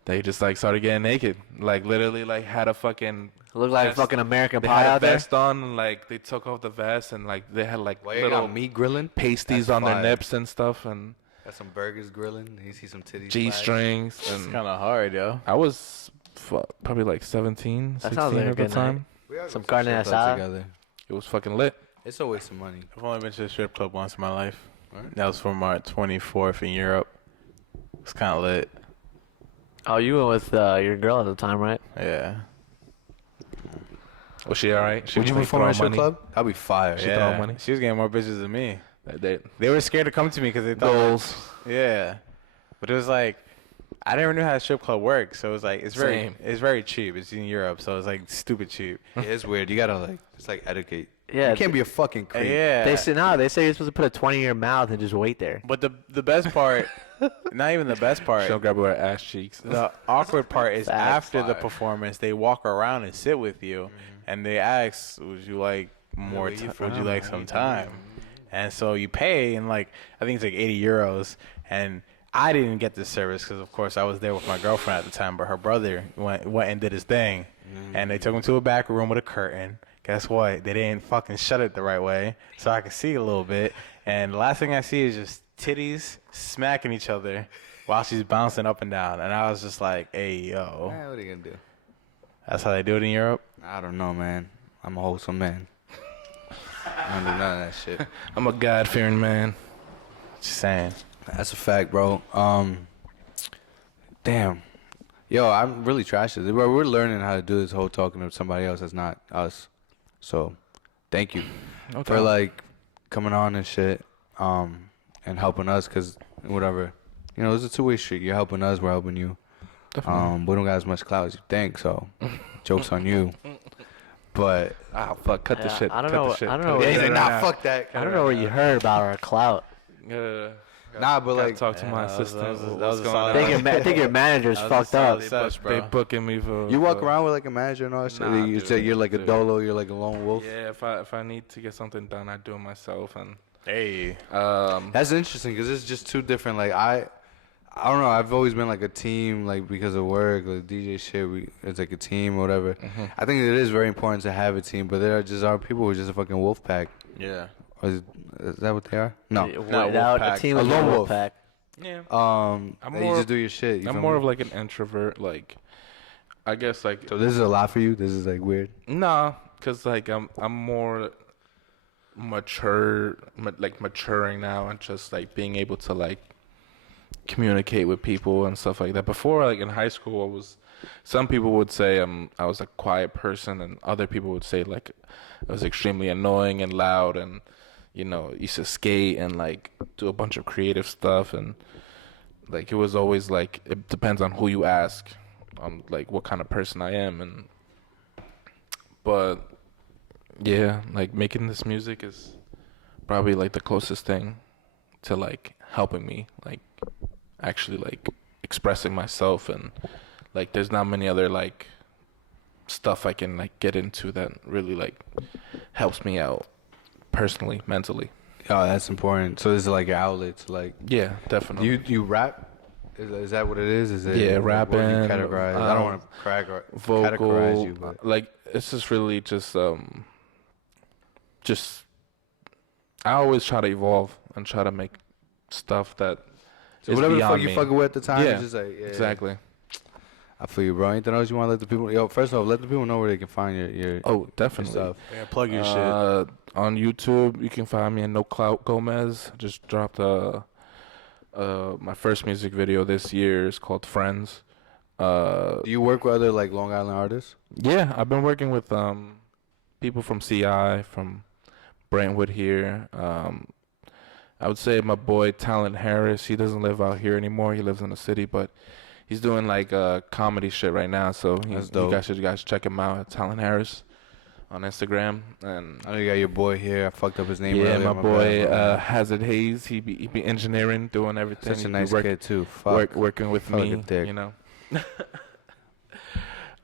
they just like started getting naked, like literally like had a fucking It looked like vest. fucking American They Pie had a out there. vest on, and like they took off the vest, and like they had like Why you little got meat grilling? pasties That's on their fire. nips and stuff, and Got some burgers grilling. You see some titties. G strings, It's and kind of hard, yo. I was probably like 17, That 16 sounds like a at the good time. Some carne asada. together. It was fucking lit. It's always some money. I've only been to a strip club once in my life. Right. That was for my 24th in Europe. It's kind of lit. Oh, you went with your girl at the time, right? Yeah. Was she all right? She Would you was perform at a strip money. club? That'd be fire. She Yeah. throwing money? She was getting more bitches than me. They They were scared to come to me because they thought. goals. Yeah. But it was like, I never knew how a strip club works. So it was like, Same. it's very cheap. It's in Europe. So it's like stupid cheap. Yeah, it's weird. You gotta like, it's like etiquette. Yeah. You can't be a fucking creep. Yeah. They say no. They say you're supposed to put a 20 in your mouth and just wait there. But the best part, not even the best part, She'll grab her ass cheeks. the awkward part is Facts. after the Fire. performance, they walk around and sit with you, and they ask, "Would you like more? where you Would you from? like How some you time?" And so you pay, and like I think it's like 80 euros, and I didn't get this service because of course I was there with my girlfriend at the time, but her brother went and did his thing, and they took him to a back room with a curtain. Guess what? They didn't fucking shut it the right way, so I could see a little bit. And the last thing I see is just titties smacking each other while she's bouncing up and down. And I was just like, "Hey, yo, Man, what are you gonna do? that's how they do it in Europe." I don't know, man. I'm a wholesome man. I don't do none of that shit. I'm a God-fearing man. Just saying. That's a fact, bro. Damn. Yo, I'm really trash at this. We're learning how to do this whole talking to somebody else that's not us. So, thank you for like coming on and shit, and helping us, cause whatever, you know, it's a two-way street. You're helping us, we're helping you. We don't got as much clout as you think, so jokes on you. But Fuck, cut the Yeah, shit. I don't cut know- the shit. I don't cut know the what yeah, he's shit like, right nah, now. fuck that. I don't know what you heard about our clout. Nah, but Gotta like, talk to my that was- assistant. that was a What's going solid- I on? think I think your manager's That was a fucked up. solid sesh, They bro. booking me for. you walk for- around with like a manager and all that shit. Nah, You dude, say you're like a dude. dolo, you're like a lone wolf. Yeah, if I need to get something done, I do it myself. And Hey, That's interesting because it's just two different. Like I don't know. I've always been like a team, like because of work, like DJ shit. It's like a team or whatever. I think it is very important to have a team, but there are people who are just a fucking wolf pack. yeah. Or is that what they are? No. Without a Wolfpack. team A of lone a wolf. pack. yeah, You more- just do your shit. You I'm feel more me? of like an introvert. Like, I guess like So this is a lot for you. This is like weird. nah, cause like I'm more mature, like maturing now, and just like being able to like communicate with people and stuff like that. Before, like in high school, I was. Some people would say I was a quiet person, and other people would say like I was extremely annoying and loud, and you know used to skate and like do a bunch of creative stuff, and like it was always like it depends on who you ask, on like what kind of person I am, and but yeah, like making this music is probably like the closest thing to like helping me like actually like expressing myself, and like there's not many other like stuff I can like get into that really like helps me out personally, mentally. Oh, that's important. So this is like your outlet to like. Yeah, Do definitely. you rap? Is that what it is? Is it? Yeah, like, what do you rapping, categorize? I don't want to categorize Vocal, you, but like it's just really just I always try to evolve and try to make stuff that so is whatever the beyond fuck you me. fucking with at the time, Yeah, it's just like yeah, Exactly. I I feel you, bro. Anything else you want to let the people? Yo, first off, let the people know where they can find your Oh, definitely. stuff. Yeah, plug your shit. On YouTube, you can find me at Nocloutgomez. Just dropped my first music video this year. It's called Friends. Do you work with other like Long Island artists? Yeah, I've been working with people from CI, from Brentwood here. I would say my boy Talent Harris. He doesn't live out here anymore. He lives in the city, but he's doing like comedy shit right now. So That's dope. you guys check him out at Talent Harris on Instagram. And I know you got your boy here. I fucked up his name yeah, earlier. my boy bad, bro. Hazard Hayes. He be engineering, doing everything. Such a He nice be kid too. Fuck. working with Felt like me. a dick. You know.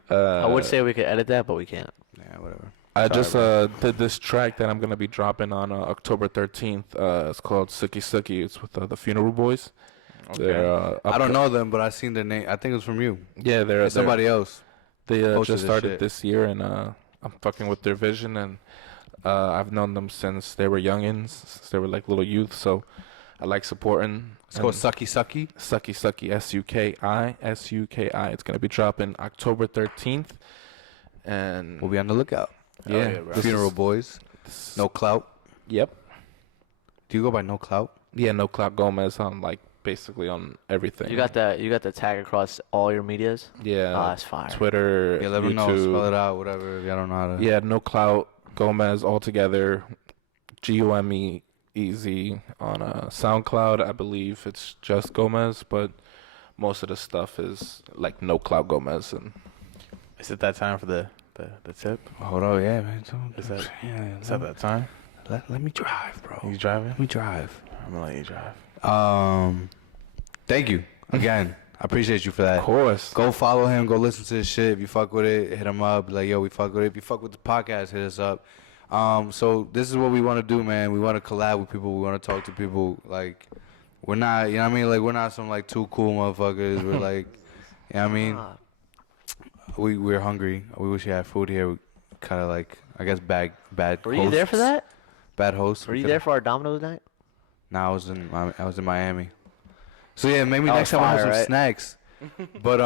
I would say we could edit that, but we can't. Yeah, whatever. I Sorry, just bro. did this track that I'm gonna be dropping on October 13th. It's called Suki Suki. It's with the Funeral Boys. Okay. They're, I don't know them, but I seen their name. I think it was from you. Yeah, they're It's somebody else. They posted just this started shit. this year, and I'm fucking with their vision, and I've known them since they were youngins, since they were like little youth. So I like supporting. It's called Sucky Sucky. Suki Suki, SUKI. It's gonna be dropping October 13th, and We'll be on the lookout. yeah, yeah, bro. this Funeral is- Boys. No Clout. Yep. Do you go by No Clout? Yeah, Nocloutgomez on like basically on everything. You got the tag across all your medias. Yeah. Oh, that's fire. Twitter, Yeah, let me YouTube. know. Spell it out, whatever. If y'all don't know how to. Yeah, Nocloutgomez all together. GOMEZ on SoundCloud. I believe it's just Gomez, but most of the stuff is like Nocloutgomez. And Is it that time for the tip? Hold on, yeah, man. Is that- yeah, Is that time? let me drive, bro. You driving? Let me drive. I'm gonna let you drive. Thank you again. I appreciate you for that. of course, Go follow him. Go listen to his shit. If you fuck with it, hit him up. Be like, yo, we fuck with it. If you fuck with the podcast, hit us up. So this is what we want to do, man. We want to collab with people. We want to talk to people. Like, we're not, you know what I mean? Like, we're not some, like, too cool motherfuckers. We're like, you know what I mean? We're hungry. We wish we had food here. We kind of, like, I guess, bad Were you there for that? Bad hosts. Were you there for our Domino's night? No, I was in Miami. So yeah, maybe That next was time we'll have fire, some right? snacks. But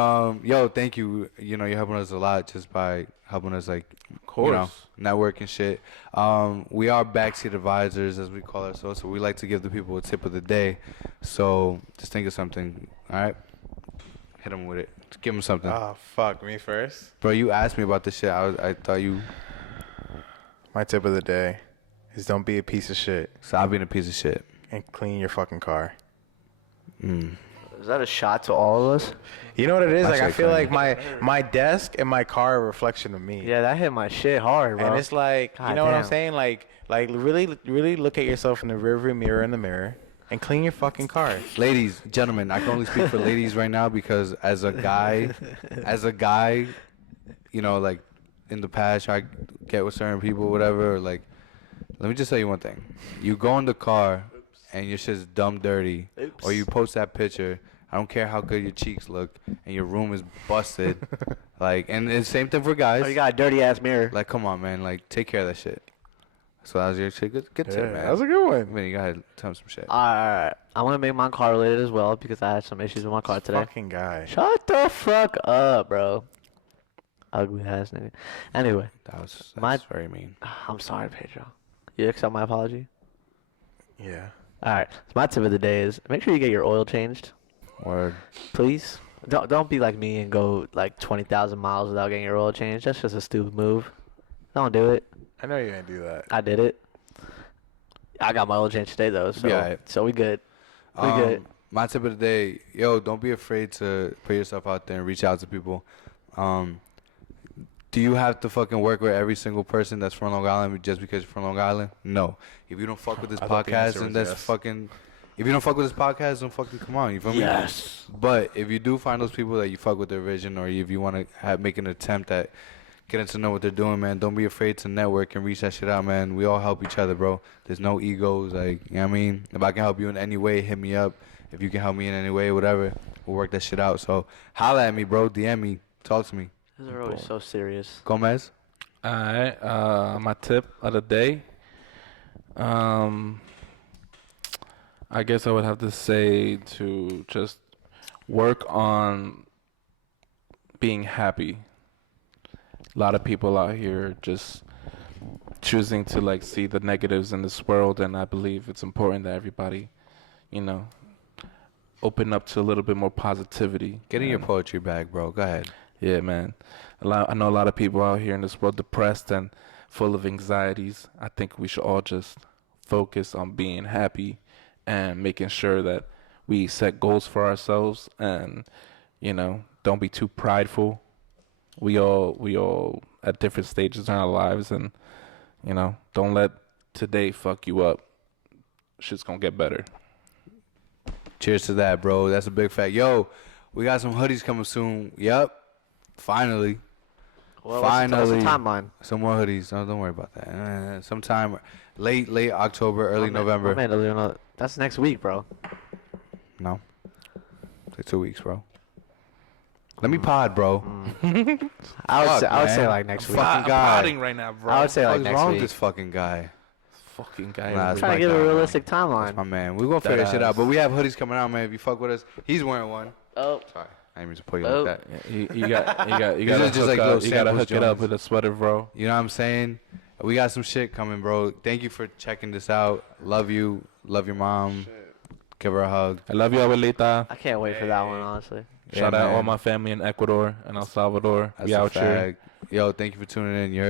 yo, thank you. You know, you're helping us a lot just by helping us like course. you know, network and shit. We are backseat advisors as we call ourselves, so we like to give the people a tip of the day. So just think of something, all right? Hit them with it. Just give them something. Oh fuck, me first. Bro, you asked me about this shit. I thought you. My tip of the day is don't be a piece of shit Stop being a piece of shit. and clean your fucking car. Is that a shot to all of us? You know what it is? I Like I say feel clean. like my desk and my car are a reflection of me. Yeah, that hit my shit hard, bro. And it's like, you God know what I'm damn. saying? Like really look at yourself in the rearview mirror in the mirror and clean your fucking car. Ladies, gentlemen, I can only speak for ladies right now because as a guy, you know, like in the past, I get with certain people, whatever. Like, let me just tell you one thing: you go in the car and your shit's dumb dirty, or you post that picture. I don't care how good your cheeks look, and your room is busted. Like, and it's same thing for guys. Oh, you got a dirty ass mirror. Like, come on, man. Like, take care of that shit. So that was your shit. Good tip, man. that was a good one. Man, you gotta tell him some shit. All right. I'm gonna make mine car related as well because I had some issues with my car today. Fucking guy. Shut the fuck up, bro. Ugly ass nigga. Anyway, That's My- very mean. I'm sorry, Pedro. You accept my apology? Yeah. All right. So my tip of the day is make sure you get your oil changed, Word. please. Don't be like me and go like 20,000 miles without getting your oil changed. That's just a stupid move. Don't do it. I know you're gonna do that. I did it. I got my oil changed today though, so Be alright. so we good. We good. My tip of the day, yo, don't be afraid to put yourself out there and reach out to people. Do you have to fucking work with every single person that's from Long Island just because you're from Long Island? No. If you don't fuck with this I thought the podcast, answer then was that's yes. fucking. If you don't fuck with this podcast, don't fucking come on. You feel me? Yes. But if you do find those people that you fuck with their vision, or if you want to make an attempt at getting to know what they're doing, man, don't be afraid to network and reach that shit out, man. We all help each other, bro. There's no egos. Like, you know what I mean? If I can help you in any way, hit me up. If you can help me in any way, whatever, we'll work that shit out. So holla at me, bro. DM me. Talk to me. This is always so serious. Gomez? All right. My tip of the day. I guess I would have to say to just work on being happy. A lot of people out here just choosing to like see the negatives in this world, and I believe it's important that everybody, you know, open up to a little bit more positivity. Get in your And, poetry bag, bro. Go ahead. yeah, man. I know a lot of people out here in this world depressed and full of anxieties. I think we should all just focus on being happy and making sure that we set goals for ourselves, and you know, don't be too prideful. We all at different stages in our lives, and you know, don't let today fuck you up. Shit's gonna get better. Cheers to that, bro. That's a big fact. Yo, we got some hoodies coming soon. Yep. Finally. Well, Finally. what's the timeline? Some more hoodies. Oh, don't worry about that. Sometime late October, early November. That's next week, bro. No. It's like 2 weeks, bro. Let me pod, bro. I would say man. like next I'm week. fucking I'm guy. potting right now, bro. I would say like What's next wrong week. with this fucking guy? Fucking guy. Nah, I'm it's trying my to give a guy, realistic That's my timeline. man. We're going to figure That shit out. ass. But we have hoodies coming out, man. If you fuck with us. He's wearing one. Oh, Sorry. I didn't mean to put you Oh. like that. Yeah, you gotta These are just like little you gotta samples, hook it up Jones. with a sweater, bro. You know what I'm saying? We got some shit coming, bro. Thank you for checking this out. Love you. Love your mom. Give her a hug. I love you, abuelita. I can't wait for that one, honestly. Yeah, Shout out all man. my family in Ecuador and El Salvador. That's We a out here. fact. Yo, thank you for tuning in. Yerr.